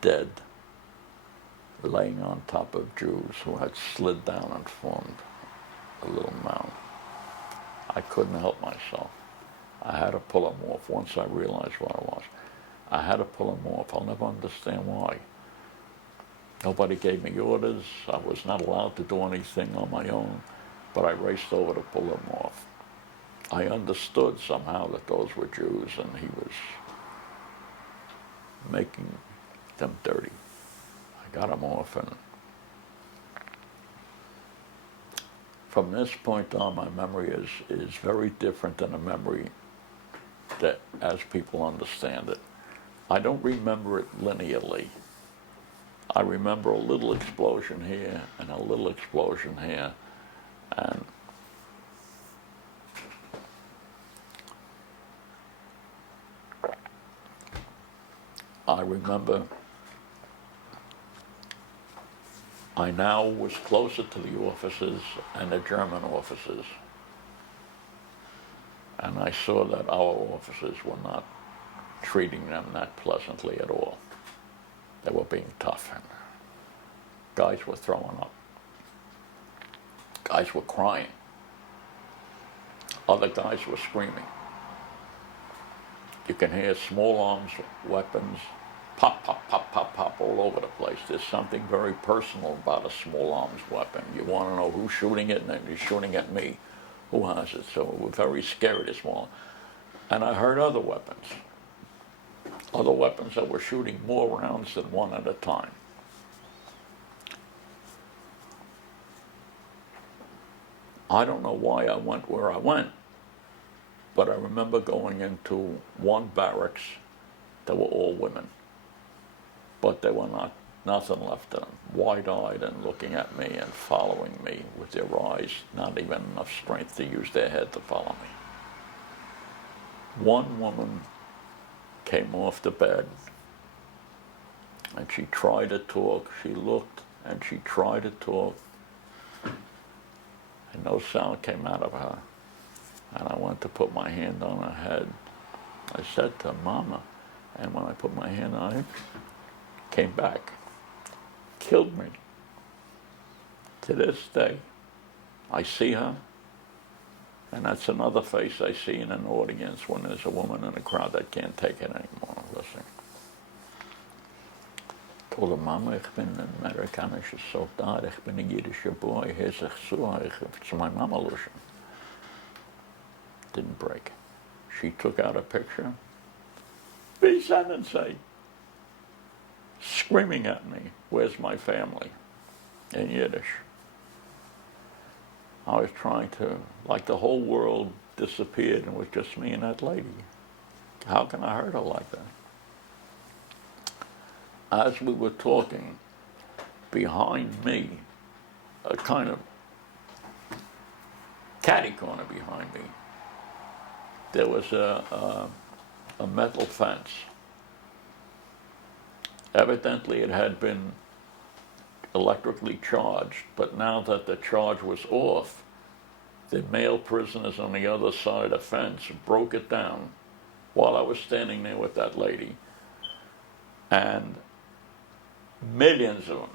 dead, laying on top of Jews who had slid down and formed a little mound. I couldn't help myself. I had to pull them off once I realized what it was. I had to pull them off. I'll never understand why. Nobody gave me orders. I was not allowed to do anything on my own, but I raced over to pull them off. I understood somehow that those were Jews and he was making them dirty. I got them off, and from this point on, my memory is very different than a memory that, as people understand it. I don't remember it linearly. I remember a little explosion here and a little explosion here, and I remember I now was closer to the officers and the German officers, and I saw that our officers were not treating them that pleasantly at all. They were being tough, and guys were throwing up. Guys were crying. Other guys were screaming. You can hear small arms weapons pop, pop, pop, pop, pop all over the place. There's something very personal about a small arms weapon. You want to know who's shooting it, and then you're shooting at me. Who has it? So we're very scared of small. And I heard other weapons that were shooting more rounds than one at a time. I don't know why I went where I went, but I remember going into one barracks that were all women, but there were nothing left of them, wide-eyed and looking at me and following me with their eyes, not even enough strength to use their head to follow me. One woman came off the bed, and she tried to talk. She looked, and she tried to talk, and no sound came out of her. And I went to put my hand on her head. I said to Mama, and when I put my hand on it, came back, killed me. To this day, I see her, and that's another face I see in an audience when there's a woman in a crowd that can't take it anymore. Listen. Told her, Mama, ich bin ein amerikanischer Soldat, ich bin ein jiddischer boy, hier sich so, it's my mama lotion. Didn't break. She took out a picture, wie senden Sie? Screaming at me, where's my family? In Yiddish. I was trying to, like the whole world disappeared and it was just me and that lady. How can I hurt her like that? As we were talking, behind me, a kind of catty corner behind me, there was a metal fence. Evidently it had been electrically charged, but now that the charge was off, the male prisoners on the other side of the fence broke it down while I was standing there with that lady. And millions of them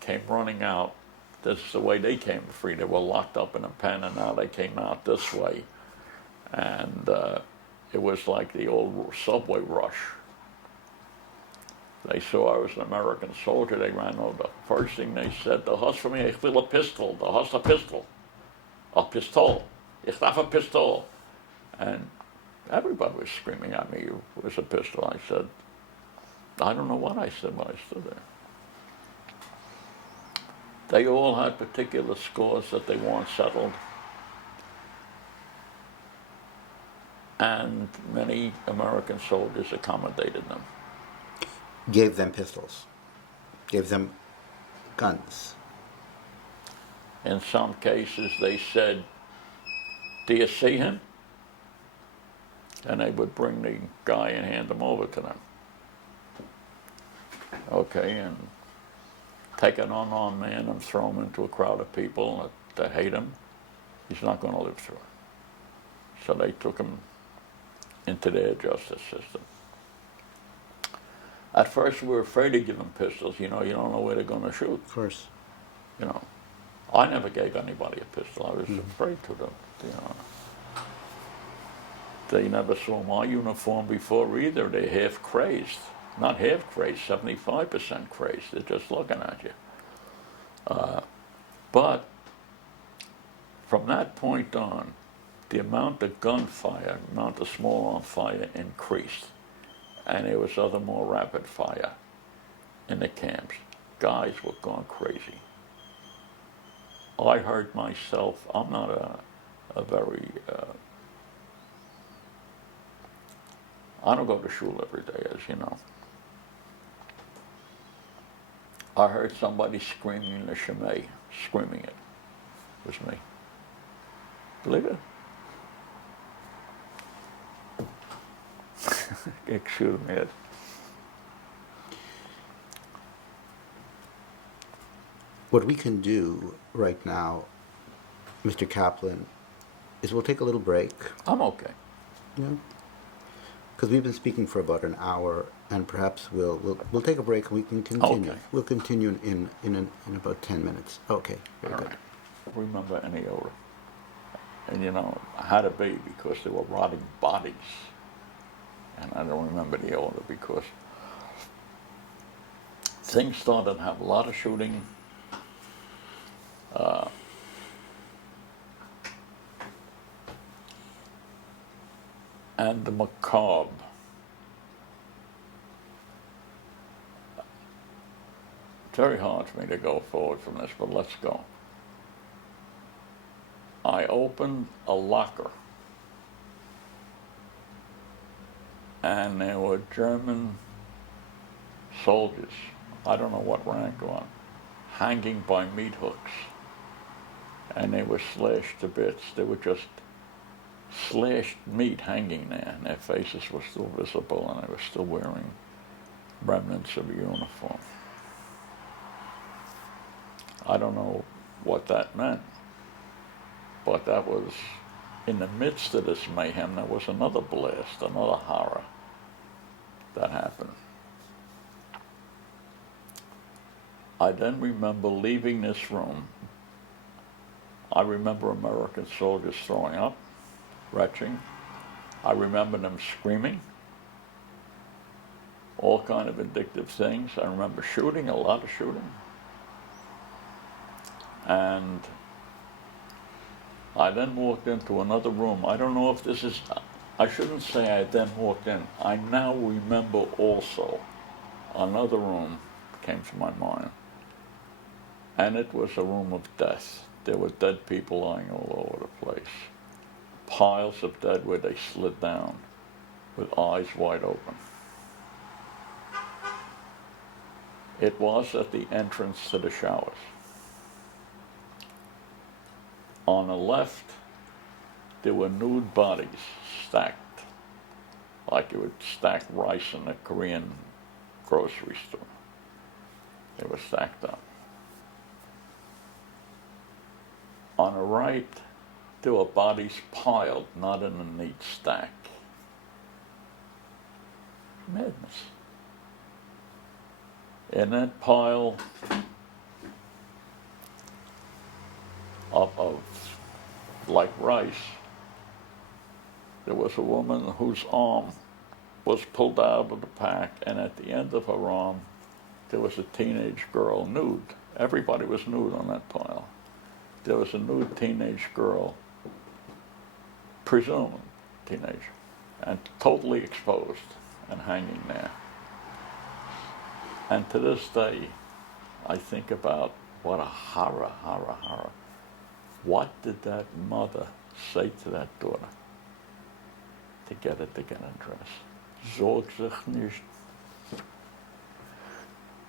came running out. This is the way they came free. They were locked up in a pen, and now they came out this way. And it was like the old subway rush. They saw I was an American soldier. They ran over. The first thing they said, "Du hast für mich, ich will a pistol. Du hast a pistol. A pistol. Ich darf a pistol." And everybody was screaming at me, "It was a pistol." I said, I don't know what I said when I stood there. They all had particular scores that they weren't settled. and many American soldiers accommodated them. Gave them pistols. Gave them guns. In some cases, they said, "Do you see him?" And they would bring the guy and hand him over to them. Okay, and take an unarmed man and throw him into a crowd of people that hate him. He's not going to live through it. So they took him into their justice system. At first, we were afraid to give them pistols. You know, you don't know where they're going to shoot. Of course. You know, I never gave anybody a pistol. I was afraid to them. You know, they never saw my uniform before either. They're half crazed, not half crazed, 75% crazed. They're just looking at you. But from that point on, the amount of gunfire, amount of small arm fire increased, and there was other more rapid fire in the camps. Guys were going crazy. I heard myself, I'm not a very, I don't go to shul every day, as you know. I heard somebody screaming the Shema, screaming it. It was me. Believe it? Excuse me. What we can do right now, Mr. Kaplan, is we'll take a little break. I'm okay. You know, because we've been speaking for about an hour, and perhaps we'll take a break and we can continue. Okay. We'll continue in about 10 minutes. Okay, very All good. right. I don't remember any odor. And you know, I had to be because there were rotting bodies. And I don't remember the odor because things started to have a lot of shooting. And the macabre. It's very hard for me to go forward from this, but let's go. I opened a locker, and there were German soldiers, I don't know what rank on, hanging by meat hooks, and they were slashed to bits. They were just slashed meat hanging there, and their faces were still visible, and they were still wearing remnants of a uniform. I don't know what that meant, but that was, in the midst of this mayhem, there was another blast, another horror that happened. I then remember leaving this room. I remember American soldiers throwing up, retching. I remember them screaming, all kind of vindictive things. I remember shooting, a lot of shooting. And I then walked into another room. I don't know if this is, I shouldn't say I then walked in. I now remember also another room came to my mind. And it was a room of death. There were dead people lying all over the place. Piles of dead where they slid down with eyes wide open. It was at the entrance to the showers. On the left, there were nude bodies stacked, like you would stack rice in a Korean grocery store. They were stacked up. On the right, there were bodies piled, not in a neat stack. Madness. In that pile of like rice, there was a woman whose arm was pulled out of the pack, and at the end of her arm, there was a teenage girl nude. Everybody was nude on that pile. There was a nude teenage girl, presumed teenage, and totally exposed and hanging there. And to this day, I think about what a horror, horror, horror. What did that mother say to that daughter? to get undressed. Sorg sich nicht.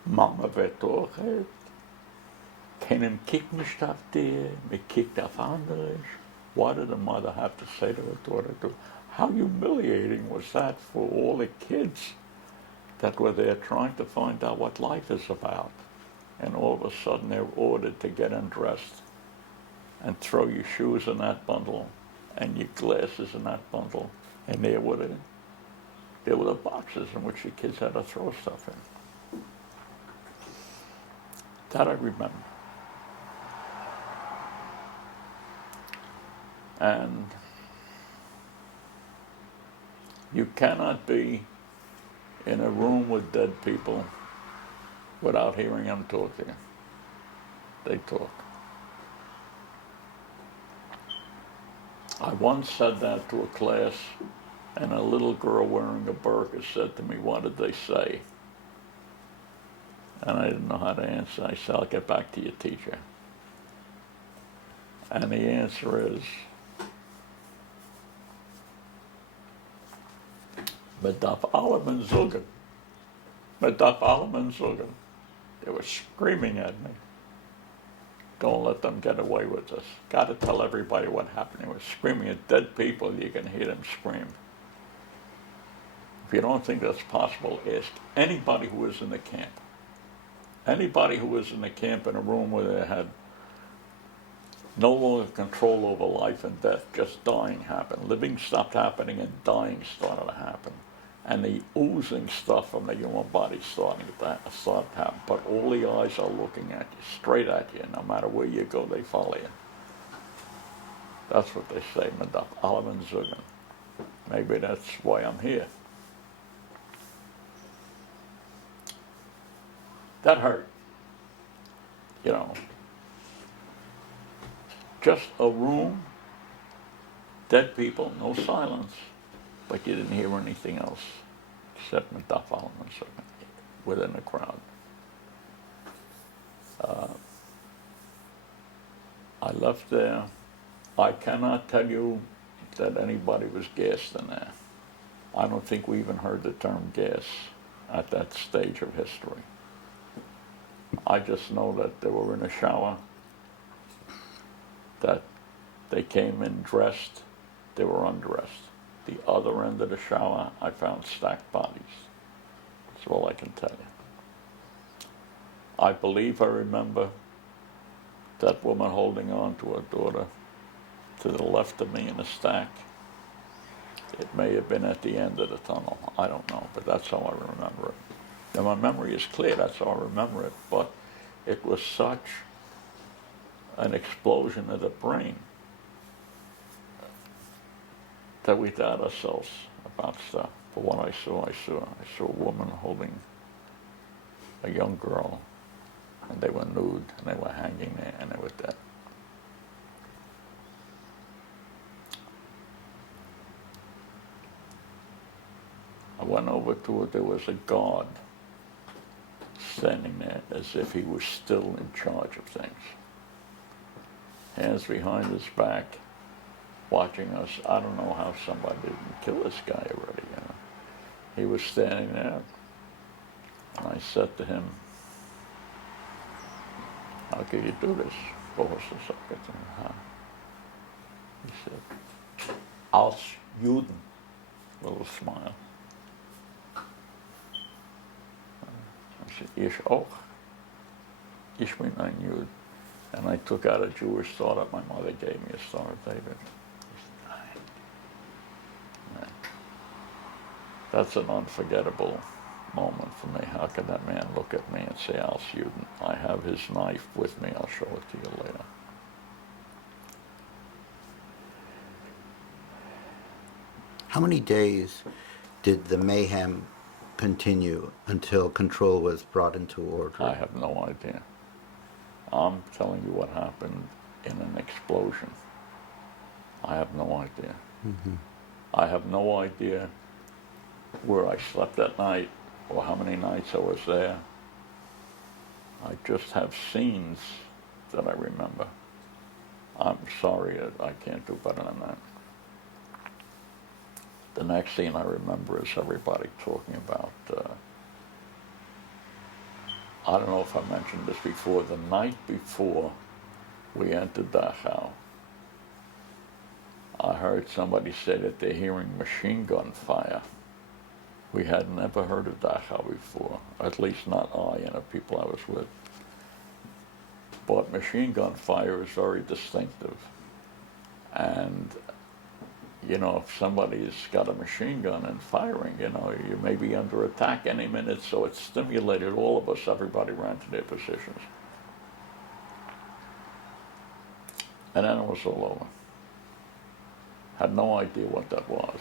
Mama wird durchhält. Keinem kickt nicht auf dir, mir kickt auf andere. What did the mother have to say to her daughter? How humiliating was that for all the kids that were there trying to find out what life is about? And all of a sudden they're ordered to get undressed and throw your shoes in that bundle and your glasses in that bundle. And there were the boxes in which the kids had to throw stuff in. That I remember. And you cannot be in a room with dead people without hearing them talk to you. They talk. I once said that to a class, and a little girl wearing a burqa said to me, "What did they say?" And I didn't know how to answer. I said, "I'll get back to your teacher." And the answer is, "Mit darf allem sagen. Mit darf allem sagen." They were screaming at me. Don't let them get away with this. Got to tell everybody what happened. They were screaming at dead people. You can hear them scream. If you don't think that's possible, ask anybody who was in the camp. Anybody who was in the camp in a room where they had no longer control over life and death, just dying happened. Living stopped happening and dying started to happen. And the oozing stuff from the human body started to happen. But all the eyes are looking at you, straight at you. No matter where you go, they follow you. That's what they say, Madaf Alaman Zugan. Maybe that's why I'm here. That hurt. You know, just a room, dead people, no silence, but you didn't hear anything else except Madaf Alaman Zugan within the crowd. I left there. I cannot tell you that anybody was gassed in there. I don't think we even heard the term gas at that stage of history. I just know that they were in a shower, that they came in dressed, they were undressed. The other end of the shower, I found stacked bodies. That's all I can tell you. I believe I remember that woman holding on to her daughter to the left of me in a stack. It may have been at the end of the tunnel. I don't know, but that's how I remember it. And my memory is clear, that's how I remember it, but it was such an explosion of the brain that we doubt ourselves about stuff. But what I saw a woman holding a young girl, and they were nude, and they were hanging there, and they were dead. I went over to it, there was a guard standing there as if he was still in charge of things. Hands behind his back, watching us. I don't know how somebody didn't kill this guy already, you know. He was standing there, and I said to him, "How can you do this?" He said, "Als Juden," little smile. I said, "Ich auch. Ich bin ein Jude." And I took out a Jewish Star that my mother gave me, a Star of David. That's an unforgettable moment for me. How could that man look at me and say, "Als Juden"? I have his knife with me. I'll show it to you later. How many days did the mayhem continue until control was brought into order? I have no idea. I'm telling you what happened in an explosion. I have no idea. Mm-hmm. I have no idea where I slept that night or how many nights I was there. I just have scenes that I remember. I'm sorry, I can't do better than that. The next thing I remember is everybody talking about, I don't know if I mentioned this before, the night before we entered Dachau, I heard somebody say that they're hearing machine gun fire. We had never heard of Dachau before, at least not I and the people I was with. But machine gun fire is very distinctive. And, you know, if somebody's got a machine gun and firing, you know, you may be under attack any minute, so it stimulated all of us. Everybody ran to their positions. And then it was all over. Had no idea what that was.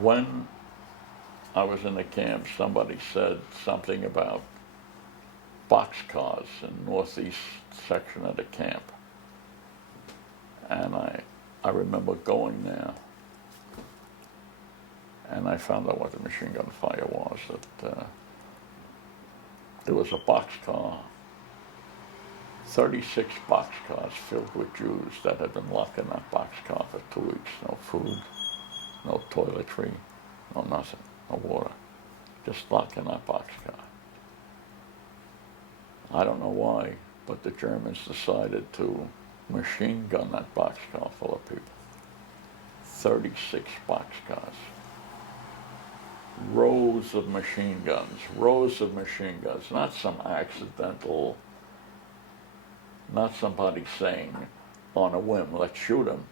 When I was in the camp, somebody said something about boxcars in the northeast section of the camp. And I remember going there, and I found out what the machine gun fire was, that there was a boxcar, 36 boxcars filled with Jews that had been locked in that boxcar for 2 weeks. No food, no toiletry, no nothing, no water. Just locked in that boxcar. I don't know why, but the Germans decided to machine gun that boxcar full of people. 36 boxcars. Rows of machine guns, not some accidental, not somebody saying on a whim, let's shoot him.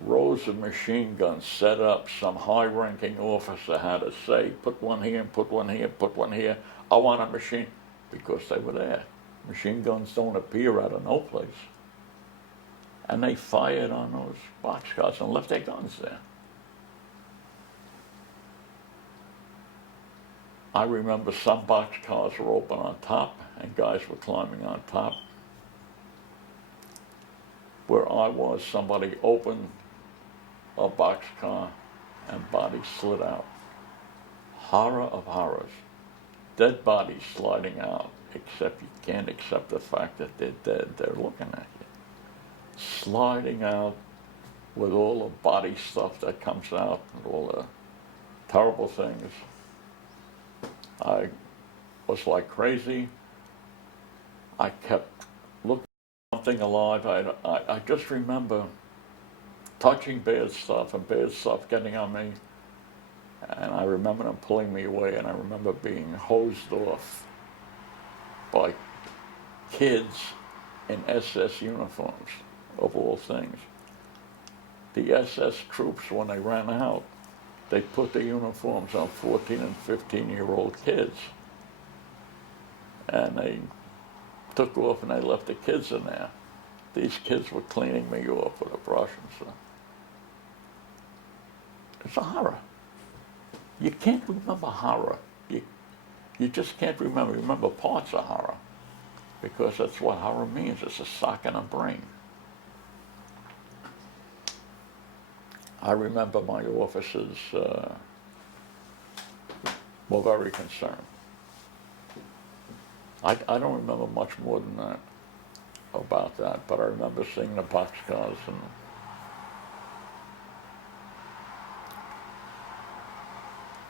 Rows of machine guns set up. Some high-ranking officer had to say, put one here, put one here, put one here. I want a machine, because they were there. Machine guns don't appear out of no place. And they fired on those boxcars and left their guns there. I remember some boxcars were open on top and guys were climbing on top. Where I was, somebody opened a boxcar and bodies slid out. Horror of horrors. Dead bodies sliding out, except you can't accept the fact that they're dead. They're looking at you. Sliding out with all the body stuff that comes out and all the terrible things. I was like crazy. I kept looking for something alive. I just remember touching bad stuff and bad stuff getting on me. And I remember them pulling me away, and I remember being hosed off by kids in SS uniforms, of all things. The SS troops, when they ran out, they put the uniforms on 14 and 15-year-old kids. And they took off and they left the kids in there. These kids were cleaning me off with a brush and stuff. It's a horror. You can't remember horror. You just can't remember. You remember parts of horror, because that's what horror means. It's a sock in a brain. I remember my officers were very concerned. I don't remember much more than that about that, but I remember seeing the boxcars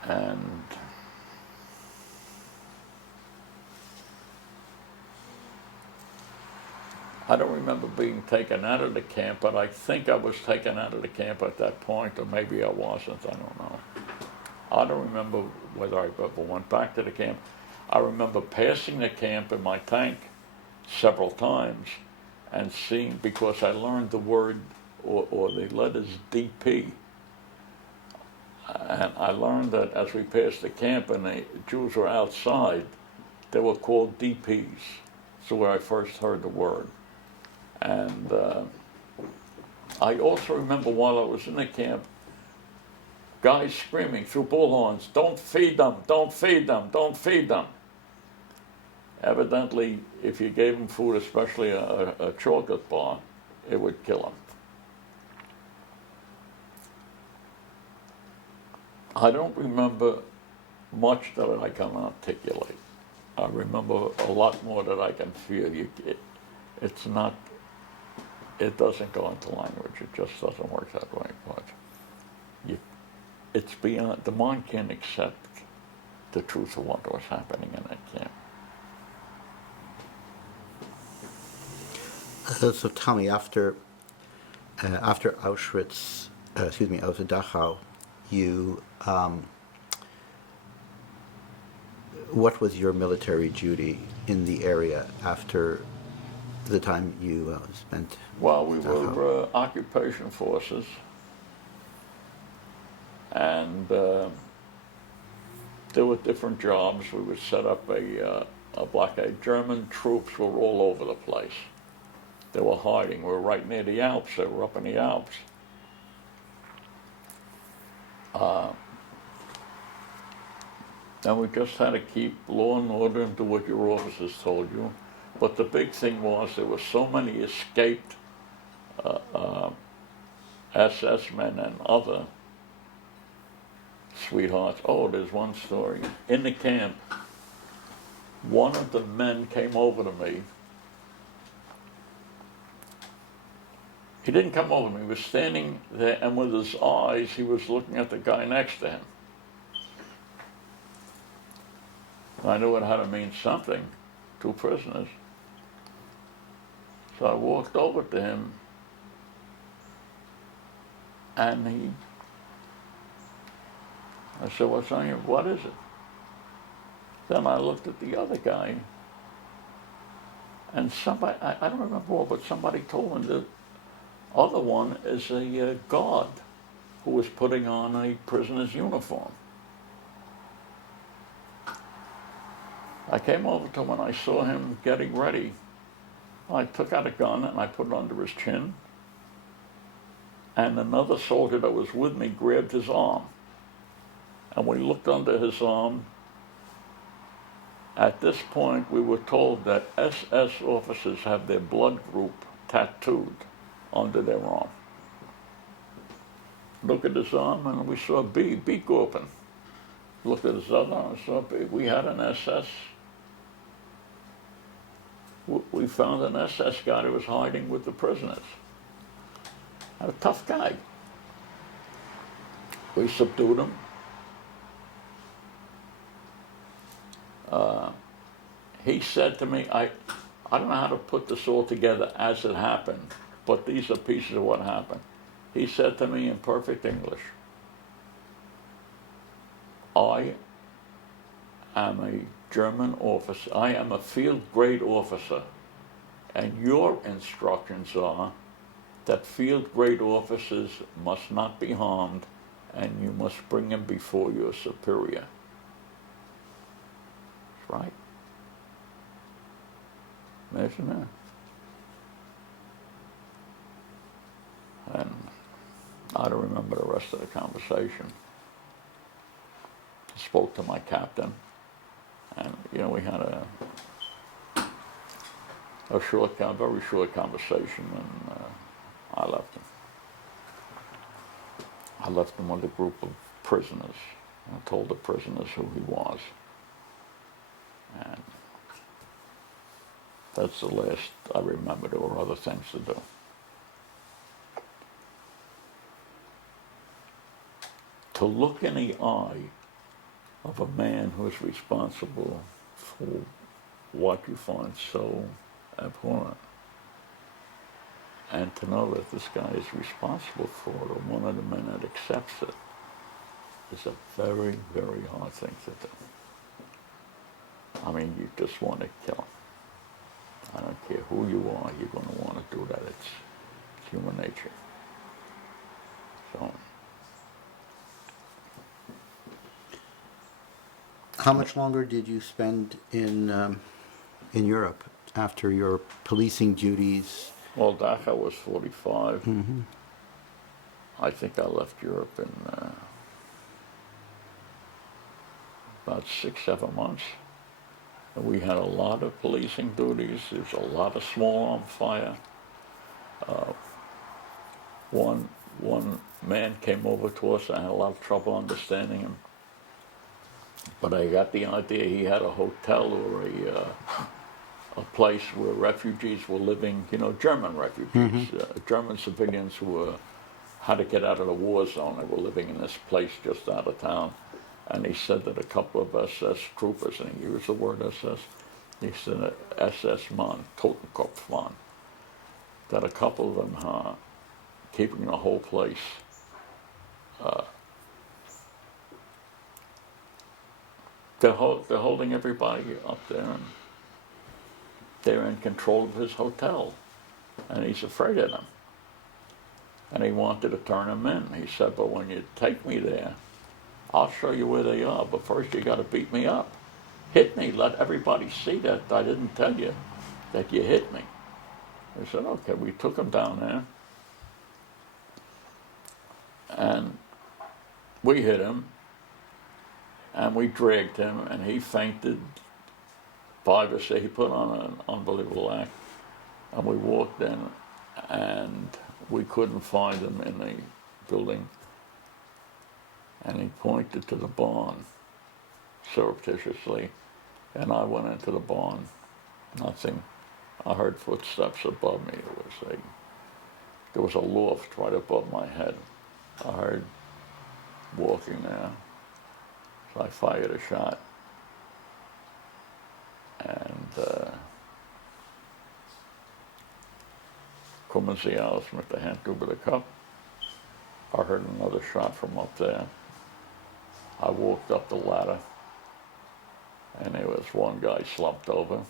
and I don't remember being taken out of the camp, but I think I was taken out of the camp at that point, or maybe I wasn't, I don't know. I don't remember whether I ever went back to the camp. I remember passing the camp in my tank several times and seeing, because I learned the word or the letters DP. And I learned that as we passed the camp and the Jews were outside, they were called DPs. So where I first heard the word. And I also remember while I was in the camp, guys screaming through bullhorns, don't feed them, don't feed them, don't feed them. Evidently, if you gave them food, especially a chocolate bar, it would kill them. I don't remember much that I can articulate. I remember a lot more that I can feel. It's not it doesn't go into language. It just doesn't work that way. But you, it's beyond, the mind can't accept the truth of what was happening in that camp. So tell me, after Auschwitz, after Dachau, you, what was your military duty in the area after the time you spent? Well, we Dachau? were occupation forces, and there were different jobs. We would set up a blockade. German troops were all over the place. They were hiding. We were right near the Alps. They were up in the Alps. And we just had to keep law and order and do what your officers told you. But the big thing was there were so many escaped SS men and other sweethearts. Oh, there's one story. In the camp, one of the men came over to me. He didn't come over to me. He was standing there, and with his eyes, he was looking at the guy next to him. I knew it had to mean something, 2 prisoners. So I walked over to him, and I said, "What's on your, what is it?" Then I looked at the other guy, and somebody, I don't remember all, but somebody told me the other one is a guard who was putting on a prisoner's uniform. I came over to him and I saw him getting ready. I took out a gun and I put it under his chin. And another soldier that was with me grabbed his arm. And we looked under his arm. At this point, we were told that SS officers have their blood group tattooed under their arm. Look at his arm and we saw B, beak open. Looked at his other arm and saw B. We had an SS. We found an SS guy who was hiding with the prisoners. A tough guy. We subdued him. He said to me, I don't know how to put this all together as it happened, but these are pieces of what happened. He said to me in perfect English, "I am a German officer. I am a field grade officer, and your instructions are that field grade officers must not be harmed, and you must bring them before your superior." That's right. Imagine that. And I don't remember the rest of the conversation. I spoke to my captain, and we had a very short conversation, and I left him. I left him with a group of prisoners. I told the prisoners who he was. And that's the last I remember. There were other things to do. To look in the eye of a man who is responsible for what you find so abhorrent, and to know that this guy is responsible for it, or one of the men that accepts it, is a very, very hard thing to do. I mean, you just want to kill him. I don't care who you are, you're going to want to do that. It's human nature. So, how much longer did you spend in Europe after your policing duties? well, Dachau was 45. Mm-hmm. I think I left Europe in about 6-7 months. And we had a lot of policing duties. There was a lot of small arm fire. One man came over to us. I had a lot of trouble understanding him. But I got the idea he had a hotel or a place where refugees were living, you know, German refugees, German civilians who had to get out of the war zone. They were living in this place just out of town. And he said that a couple of SS troopers, and he used the word SS, he said SS Mann, Totenkopf Mann, that a couple of them keeping the whole place they're holding everybody up there, and they're in control of his hotel, and he's afraid of them. And he wanted to turn them in. He said, but when you take me there, I'll show you where they are, but first you got to beat me up. Hit me, let everybody see that I didn't tell you that you hit me. He said, okay, we took him down there, and we hit him, and we dragged him, and he fainted 5 or 6. He put on an unbelievable act, and we walked in, and we couldn't find him in the building, and he pointed to the barn surreptitiously, and I went into the barn. Nothing. I heard footsteps above me. There was a loft right above my head. I heard walking there. So I fired a shot. And kommen Sie aus mit der Hand über den Kopf. I heard another shot from up there. I walked up the ladder, and there was one guy slumped over,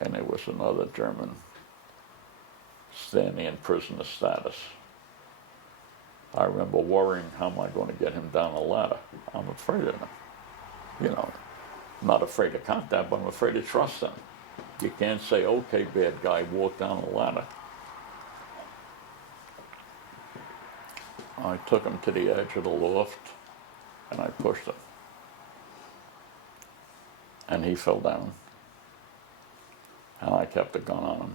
and there was another German standing in prisoner status. I remember worrying, how am I going to get him down the ladder? I'm afraid of him. You know, I'm not afraid of contact, but I'm afraid to trust him. You can't say, okay, bad guy, walk down the ladder. I took him to the edge of the loft, and I pushed him. And he fell down. And I kept the gun on him.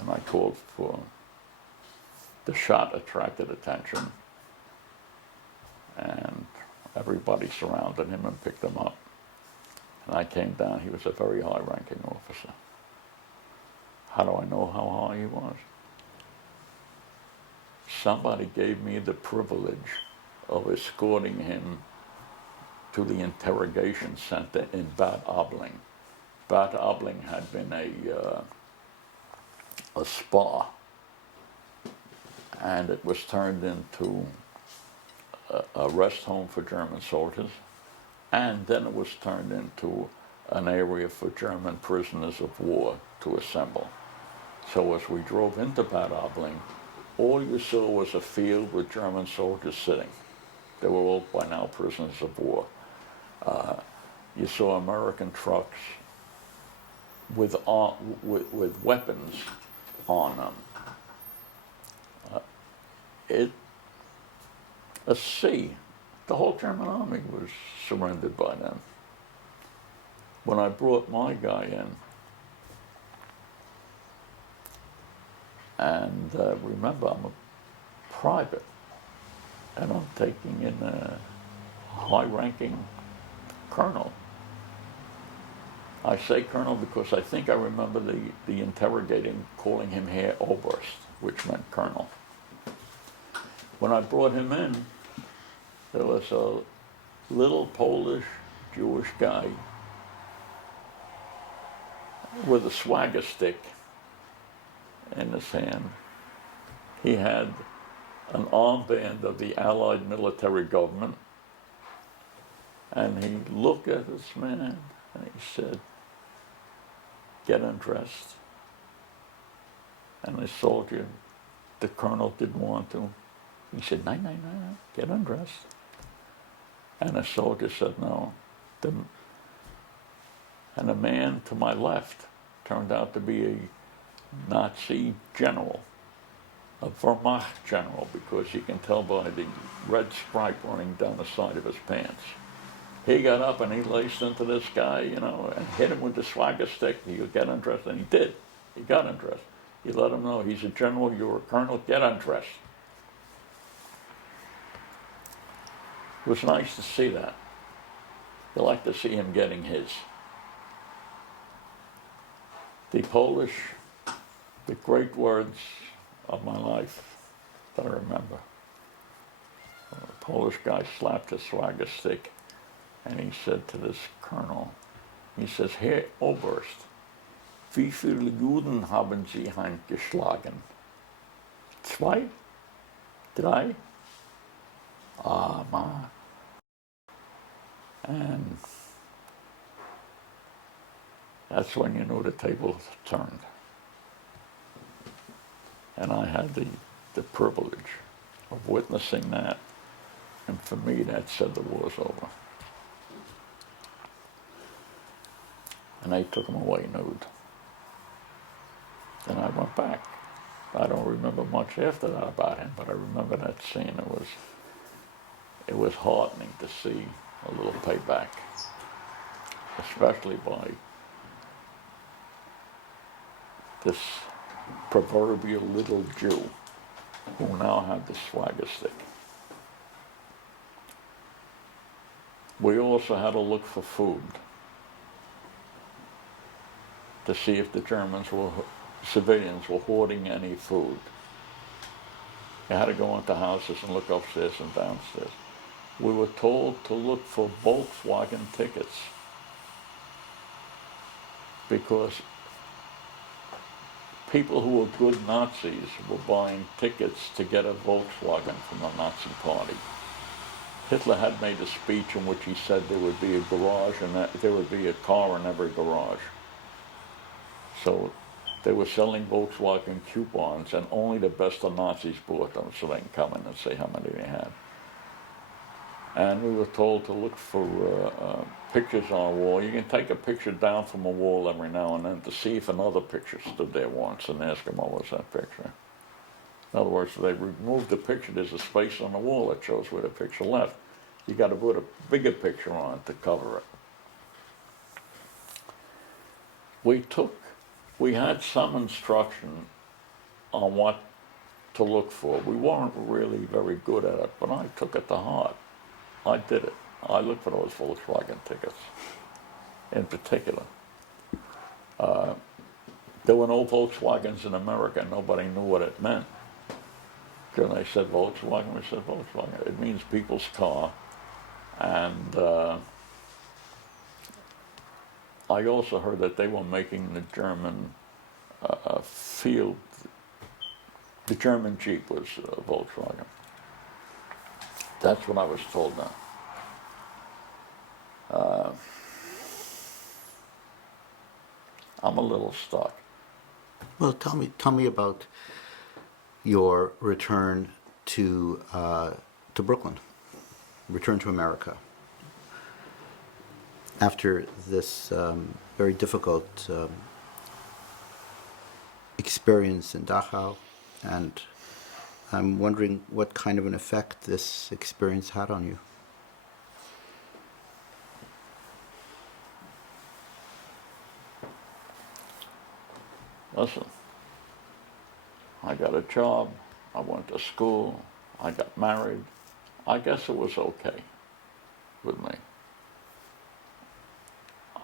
And I called for, the shot attracted attention. And everybody surrounded him and picked him up. And I came down. He was a very high-ranking officer. How do I know how high he was? Somebody gave me the privilege of escorting him to the interrogation center in Bad Aibling. Bad Aibling had been a spa, and it was turned into a rest home for German soldiers, and then it was turned into an area for German prisoners of war to assemble. So as we drove into Bad Aibling, all you saw was a field with German soldiers sitting. They were all by now prisoners of war. You saw American trucks with weapons on them. A sea. The whole German army was surrendered by them. When I brought my guy in, and remember, I'm a private, and I'm taking in a high-ranking colonel. I say colonel because I think I remember the interrogating calling him Herr Oberst, which meant colonel. When I brought him in, there was a little Polish Jewish guy with a swagger stick in his hand. He had an armband of the Allied military government, and he looked at this man and he said, "Get undressed." And the soldier, the colonel, didn't want to. He said, "No, no, no, no, get undressed." And the soldier said no. And the man to my left turned out to be a Nazi general, a Wehrmacht general, because you can tell by the red stripe running down the side of his pants. He got up and he laced into this guy, you know, and hit him with the swagger stick. He would get undressed, and he did. He got undressed. He let him know, he's a general, you're a colonel, get undressed. It was nice to see that. You like to see him getting his. The Polish, the great words of my life that I remember. A Polish guy slapped a swagger stick and he said to this colonel, he says, Herr Oberst, wie viele Juden haben Sie heimgeschlagen? 2? 3? Ah, ma. And that's when you know the tables turned. And I had the privilege of witnessing that. And for me, that said the war's over. And they took him away nude. Then I went back. I don't remember much after that about him, but I remember that scene. It was heartening to see a little payback, especially by this proverbial little Jew who now had the swagger stick. We also had to look for food to see if the civilians were hoarding any food. You had to go into houses and look upstairs and downstairs. We were told to look for Volkswagen tickets because people who were good Nazis were buying tickets to get a Volkswagen from the Nazi party. Hitler had made a speech in which he said there would be a garage and that there would be a car in every garage. So they were selling Volkswagen coupons, and only the best of Nazis bought them so they can come in and say how many they had. And we were told to look for pictures on a wall. You can take a picture down from a wall every now and then to see if another picture stood there once and ask them what was that picture. In other words, if they removed the picture, there's a space on the wall that shows where the picture left. You got to put a bigger picture on it to cover it. We had some instruction on what to look for. We weren't really very good at it, but I took it to heart. I did it. I looked for those Volkswagen tickets in particular. There were no Volkswagens in America. Nobody knew what it meant. When they said Volkswagen, we said Volkswagen. It means people's car. And I also heard that they were making the German the German Jeep was Volkswagen. That's what I was told now. I'm a little stuck. Well, tell me about your return to Brooklyn, return to America, after this very difficult experience in Dachau, and I'm wondering what kind of an effect this experience had on you. Listen, I got a job, I went to school, I got married. I guess it was okay with me.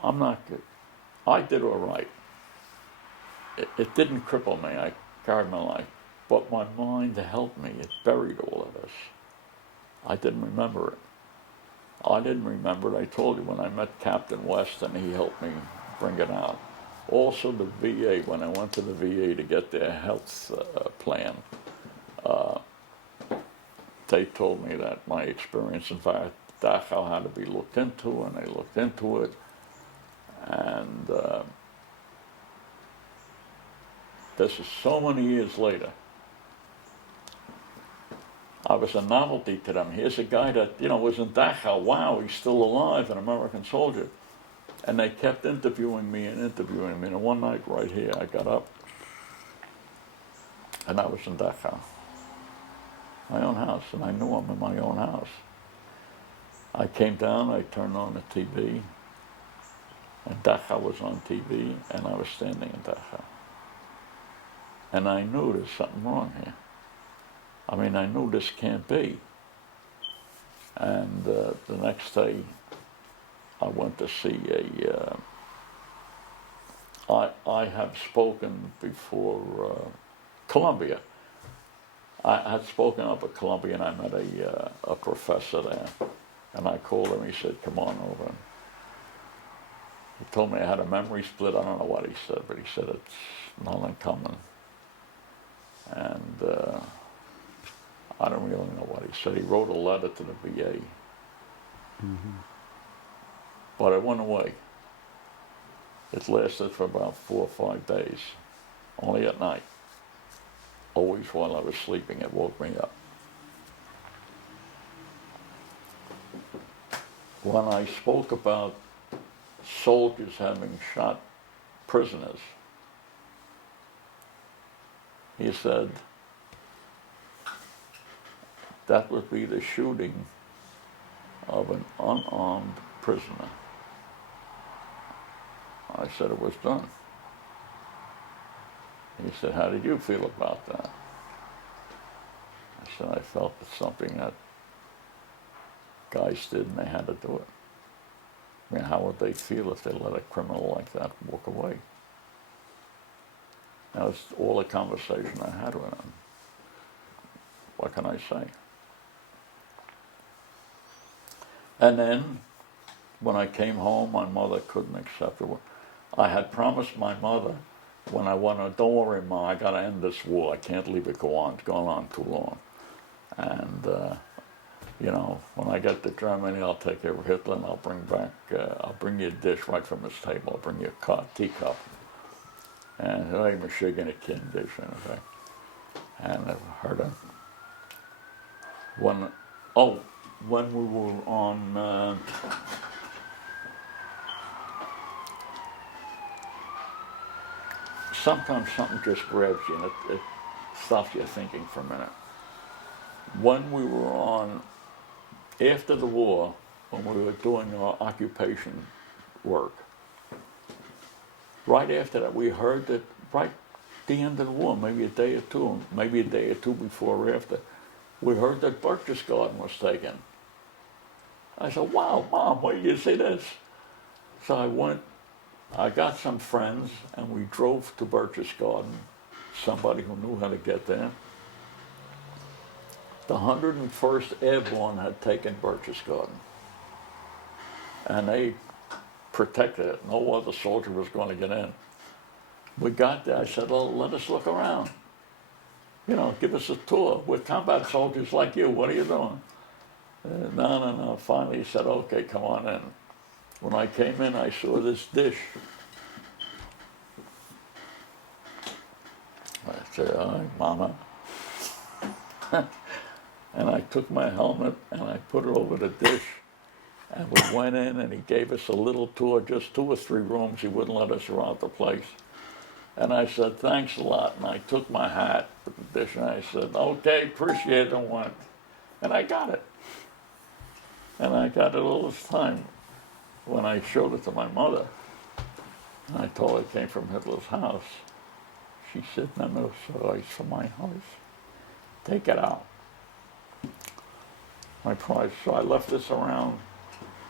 I'm not good. I did all right. It didn't cripple me. I carried my life. But my mind helped me. It buried all of this. I didn't remember it. I didn't remember it. I told you when I met Captain West and he helped me bring it out. Also the VA, when I went to the VA to get their health plan, they told me that my experience in Dachau had to be looked into, and they looked into it. And this is so many years later. I was a novelty to them. Here's a guy that, was in Dachau. Wow, he's still alive, an American soldier. And they kept interviewing me. And one night right here, I got up, and I was in Dachau, my own house, and I knew I'm in my own house. I came down, I turned on the TV, and Dachau was on TV, and I was standing in Dachau. And I knew there's something wrong here. I mean, I knew this can't be. And the next day, I went to see I have spoken before Columbia. I had spoken up at Columbia, and I met a professor there, and I called him. He said, "Come on over." And he told me I had a memory split. I don't know what he said, but he said it's not uncommon. And I don't really know what he said. He wrote a letter to the VA, but it went away. It lasted for about 4 or 5 days, only at night. Always while I was sleeping, it woke me up. When I spoke about soldiers having shot prisoners, he said that would be the shooting of an unarmed prisoner. I said it was done. He said, "How did you feel about that?" I said, "I felt it's something that guys did and they had to do it." I mean, how would they feel if they let a criminal like that walk away? That was all the conversation I had with him. What can I say? And then, when I came home, my mother couldn't accept it. I had promised my mother, when I went on, "Don't worry, Ma, I got to end this war. I can't leave it go on. It's gone on too long. And, you know, when I get to Germany, I'll take care of Hitler, and I'll bring you a dish right from his table. I'll bring you a teacup. And I'm a sugar and a king dish, anyway." And I heard him. When we were on... sometimes something just grabs you and it stops you thinking for a minute. When we were on, after the war, when we were doing our occupation work, right after that, we heard that right at the end of the war, maybe a day or two before or after, we heard that Berchtesgaden was taken. I said, "Wow, Mom, where did you see this?" So I got some friends, and we drove to Berchtesgaden, somebody who knew how to get there. The 101st Airborne had taken Berchtesgaden, and they protected it. No other soldier was going to get in. We got there. I said, "Well, let us look around. You know, give us a tour. We're combat soldiers like you. What are you doing?" No. Finally, he said, "Okay, come on in." When I came in, I saw this dish. I said, "All right, Mama." And I took my helmet and I put it over the dish. And we went in and he gave us a little tour, just 2 or 3 rooms. He wouldn't let us around the place. And I said, "Thanks a lot." And I took my hat with the dish and I said, "Okay, appreciate it," and went. And I got it. And I got it all this time. When I showed it to my mother, and I told her it came from Hitler's house, she said, "No, sir, it's from my house. Take it out." My prize. So I left this around,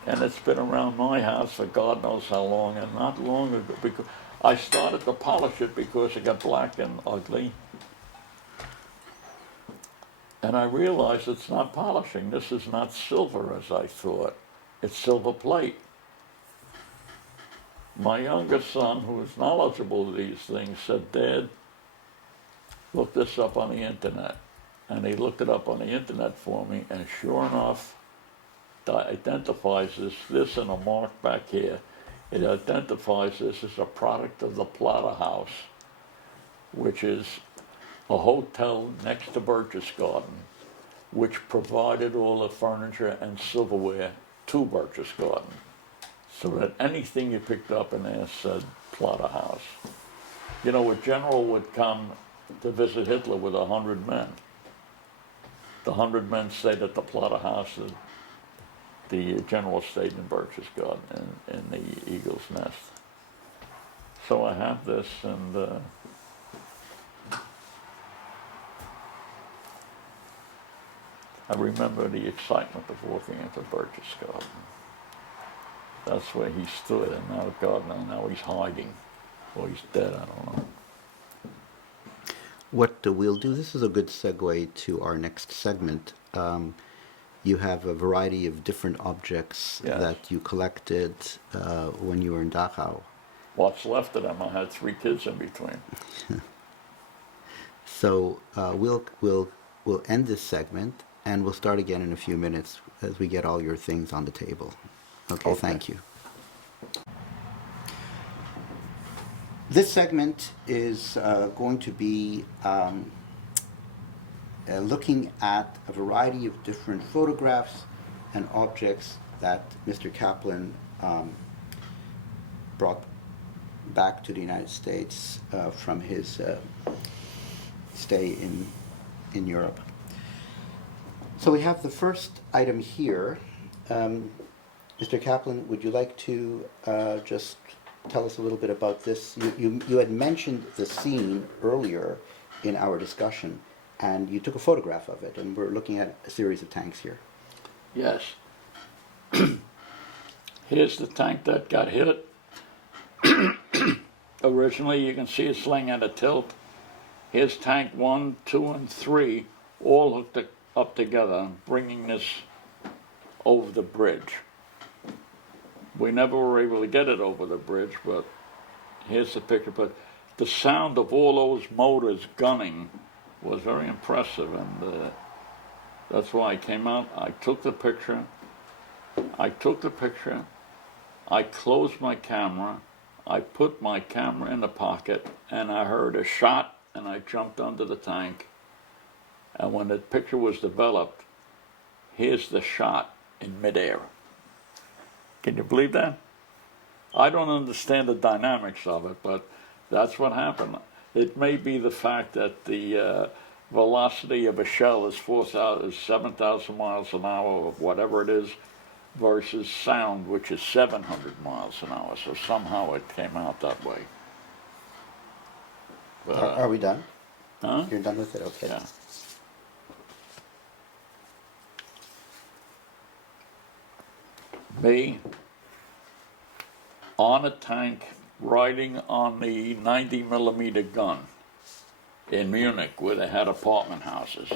and it's been around my house for God knows how long, and not long ago, because I started to polish it because it got black and ugly. And I realized it's not polishing. This is not silver as I thought. It's silver plate. My youngest son, who is knowledgeable of these things, said, "Dad, look this up on the internet." And he looked it up on the internet for me, and sure enough, it identifies this in a mark back here. It identifies this as a product of the Plata House, which is a hotel next to Berchtesgaden, which provided all the furniture and silverware to Berchtesgaden, so that anything you picked up in there said Plata House. You know, a general would come to visit Hitler with 100 men. The 100 men stayed at the Plata House. The general stayed in Berchtesgaden in the Eagle's Nest. So I have this, and I remember the excitement of walking into Berchtesgaden. That's where he stood, and now God knows, now he's hiding. Or he's dead, I don't know. What we'll do, this is a good segue to our next segment. You have a variety of different objects Yes. that you collected when you were in Dachau. What's left of them? I had 3 kids in between. So we'll end this segment, and we'll start again in a few minutes as we get all your things on the table. Okay. Thank you. This segment is going to be looking at a variety of different photographs and objects that Mr. Kaplan brought back to the United States from his stay in Europe. So we have the first item here. Mr. Kaplan, would you like to just tell us a little bit about this? You had mentioned the scene earlier in our discussion, and you took a photograph of it, and we're looking at a series of tanks here. Yes. Here's the tank that got hit. Originally, you can see it's laying at a tilt. Here's tank 1, 2, and 3, all hooked up together, bringing this over the bridge. We never were able to get it over the bridge, but here's the picture. But the sound of all those motors gunning was very impressive, and that's why I came out. I took the picture. I closed my camera. I put my camera in the pocket, and I heard a shot, and I jumped under the tank. And when the picture was developed, here's the shot in midair. Can you believe that? I don't understand the dynamics of it, but that's what happened. It may be the fact that the velocity of a shell is 7,000 miles an hour, or whatever it is, versus sound, which is 700 miles an hour. So somehow it came out that way. But, Are we done? huh? You're done with it? Okay. Yeah. Me on a tank riding on the 90-millimeter gun in Munich, where they had apartment houses.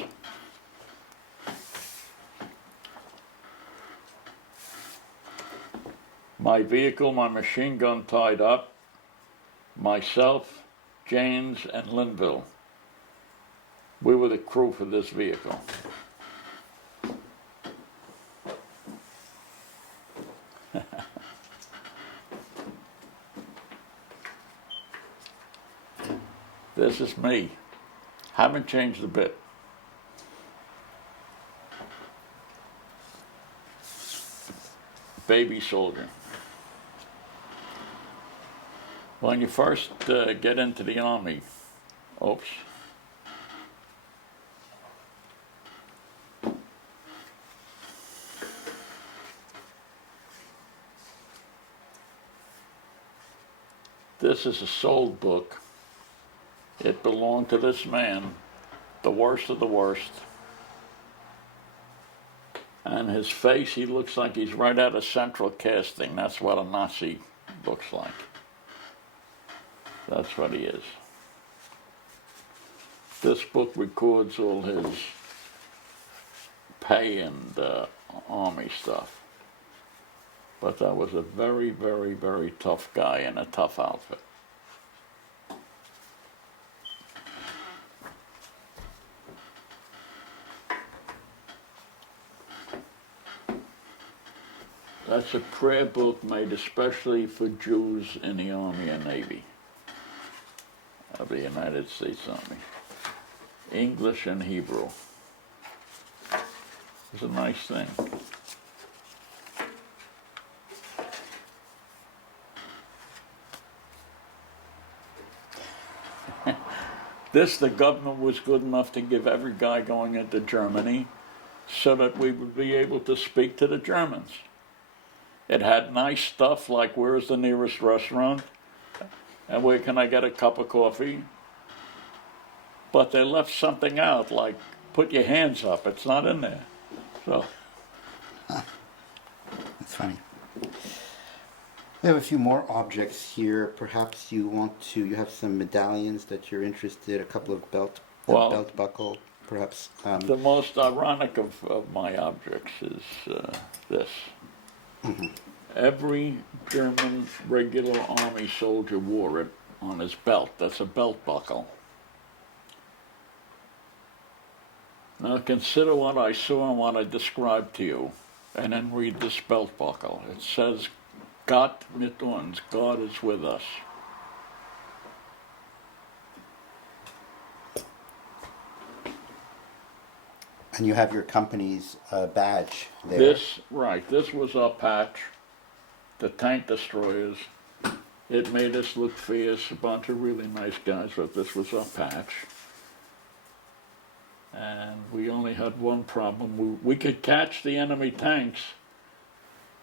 My vehicle, my machine gun tied up, myself, James, and Linville. We were the crew for this vehicle. This is me. Haven't changed a bit. Baby soldier. When you first get into the army, oops. This is a sold book. It belonged to this man, the worst of the worst. And his face, he looks like he's right out of central casting. That's what a Nazi looks like. That's what he is. This book records all his pay and army stuff. But that was a very, very, very tough guy in a tough outfit. That's a prayer book made especially for Jews in the Army and Navy of the United States Army. English and Hebrew. It's a nice thing. This, the government was good enough to give every guy going into Germany so that we would be able to speak to the Germans. It had nice stuff like, where's the nearest restaurant? And where can I get a cup of coffee? But they left something out, like, put your hands up. It's not in there. So. That's funny. We have a few more objects here. Perhaps you have some medallions that you're interested, a couple of belt buckle, perhaps. The most ironic of my objects is this. Mm-hmm. Every German regular army soldier wore it on his belt. That's a belt buckle. Now consider what I saw and what I described to you, and then read this belt buckle. It says, Gott mit uns, God is with us. And you have your company's badge there. This was our patch, the Tank Destroyers. It made us look fierce, a bunch of really nice guys, but this was our patch. And we only had one problem. We could catch the enemy tanks,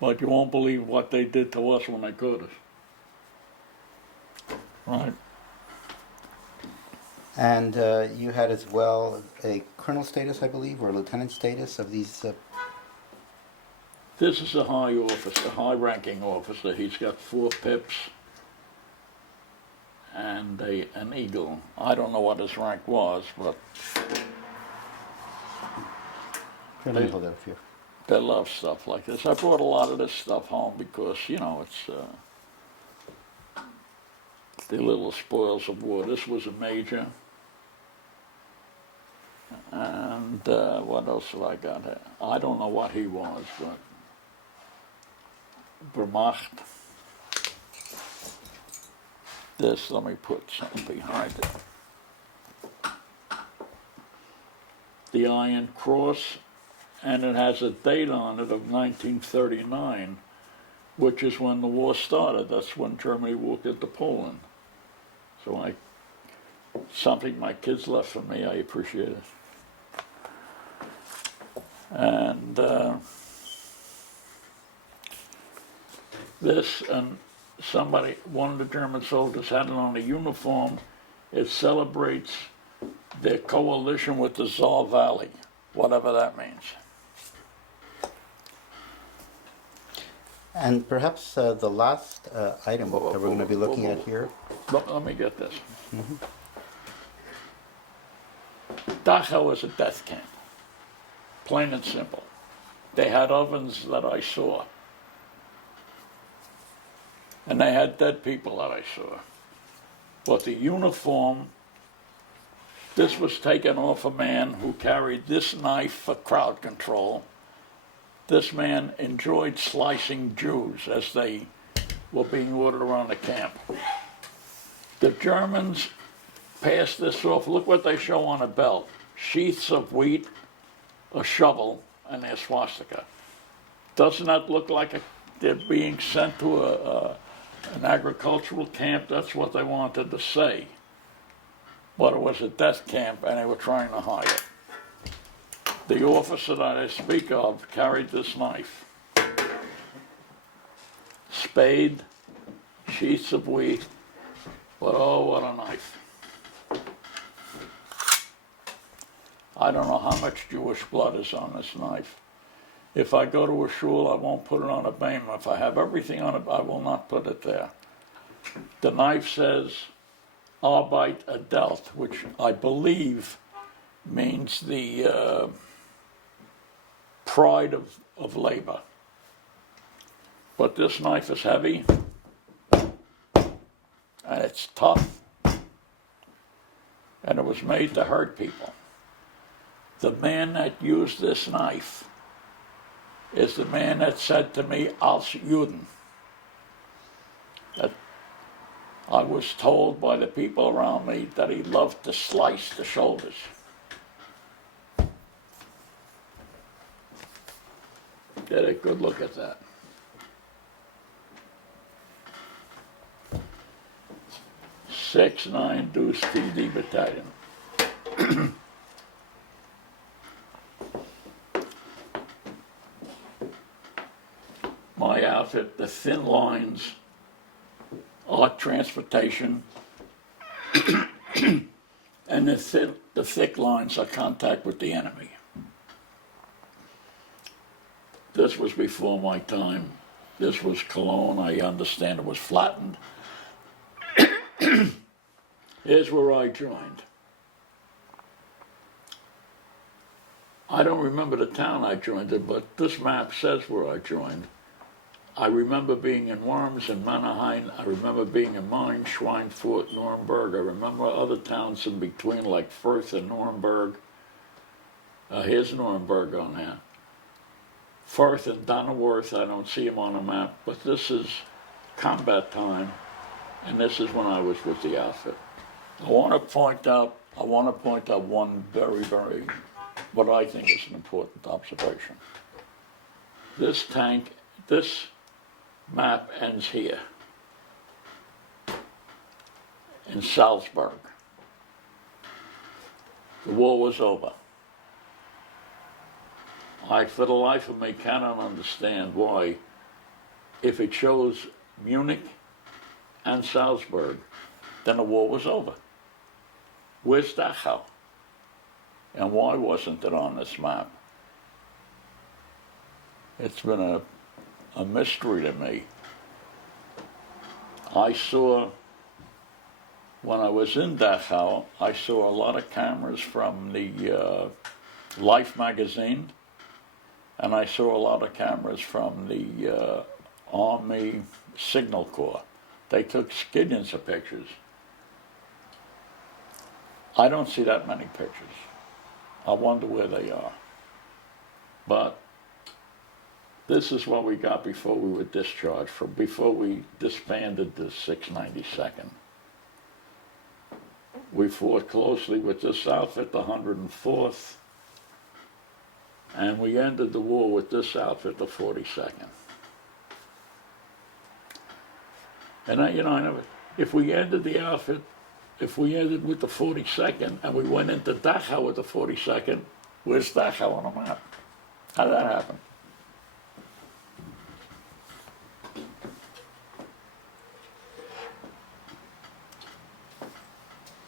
but you won't believe what they did to us when they caught us. Right. And you had as well a colonel status, I believe, or a lieutenant status of these. This is a high officer, high-ranking officer. He's got 4 pips and an eagle. I don't know what his rank was, but Here, let me hold that up here. they love stuff like this. I brought a lot of this stuff home because, you know, it's the little spoils of war. This was a major. And what else have I got here? I don't know what he was, but Wehrmacht. This, let me put something behind it. The Iron Cross, and it has a date on it of 1939, which is when the war started. That's when Germany walked into Poland. So something my kids left for me, I appreciate it. And this, and one of the German soldiers had it on a uniform. It celebrates their coalition with the Saar Valley, whatever that means. And perhaps the last item that we're going to be looking at here. Let me get this. Mm-hmm. Dachau was a death camp, plain and simple. They had ovens that I saw. And they had dead people that I saw. But the uniform, this was taken off a man who carried this knife for crowd control. This man enjoyed slicing Jews as they were being ordered around the camp. The Germans passed this off. Look what they show on a belt. Sheaths of wheat, a shovel, and their swastika. Doesn't that look like they're being sent to an agricultural camp? That's what they wanted to say. But it was a death camp, and they were trying to hide it. The officer that I speak of carried this knife. Spade, sheaths of wheat, but oh, what a knife. I don't know how much Jewish blood is on this knife. If I go to a shul, I won't put it on a bema. If I have everything on it, I will not put it there. The knife says Arbeit erdellt, which I believe means the pride of labor. But this knife is heavy, and it's tough, and it was made to hurt people. The man that used this knife is the man that said to me, als Juden. That I was told by the people around me that he loved to slice the shoulders. Get a good look at that. '69 Deuce TD Battalion. My outfit, the thin lines are transportation, and the thick lines are contact with the enemy. This was before my time. This was Cologne. I understand it was flattened. Here's where I joined. I don't remember the town I joined it, but this map says where I joined. I remember being in Worms and Mannerheim. I remember being in Mainz, Schweinfurt, Nuremberg. I remember other towns in between like Fürth and Nuremberg. Here's Nuremberg on there. Fürth and Donauwörth, I don't see them on the map, but this is combat time, and this is when I was with the outfit. I want to point out one very, very, what I think is an important observation. This map ends here, in Salzburg. The war was over. I, for the life of me, cannot understand why, if it shows Munich and Salzburg, then the war was over. Where's Dachau? And why wasn't it on this map? It's been a mystery to me. I saw, when I was in Dachau, I saw a lot of cameras from the Life magazine, and I saw a lot of cameras from the Army Signal Corps. They took skillions of pictures. I don't see that many pictures. I wonder where they are. But this is what we got before we were discharged, before we disbanded the 692nd. We fought closely with this outfit, the 104th, and we ended the war with this outfit, the 42nd. And if we ended the outfit, if we ended with the 42nd and we went into Dachau with the 42nd, where's Dachau on the map? How did that happen?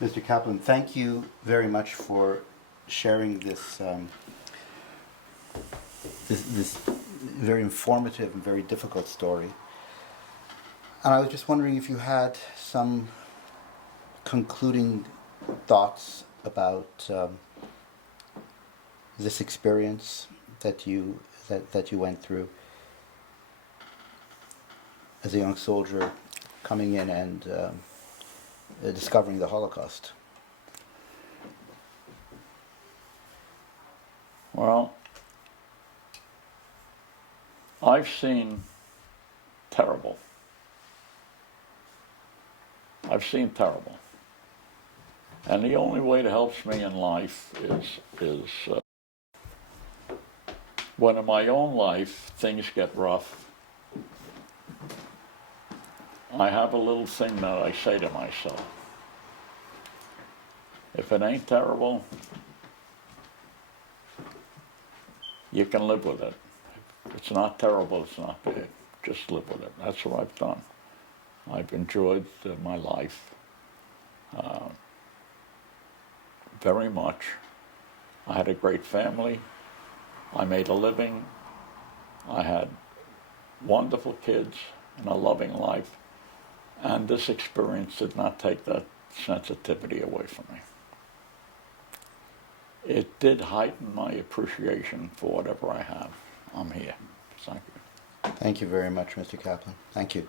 Mr. Kaplan, thank you very much for sharing this this very informative and very difficult story. And I was just wondering if you had some concluding thoughts about this experience that you went through as a young soldier, coming in and discovering the Holocaust. Well, I've seen terrible. I've seen terrible. And the only way that helps me in life is when in my own life things get rough, I have a little thing that I say to myself. If it ain't terrible, you can live with it. If it's not terrible, it's not bad. Just live with it. That's what I've done. I've enjoyed my life very much. I had a great family. I made a living. I had wonderful kids and a loving life. And this experience did not take that sensitivity away from me. It did heighten my appreciation for whatever I have. I'm here. Thank you. Thank you very much, Mr. Kaplan. Thank you.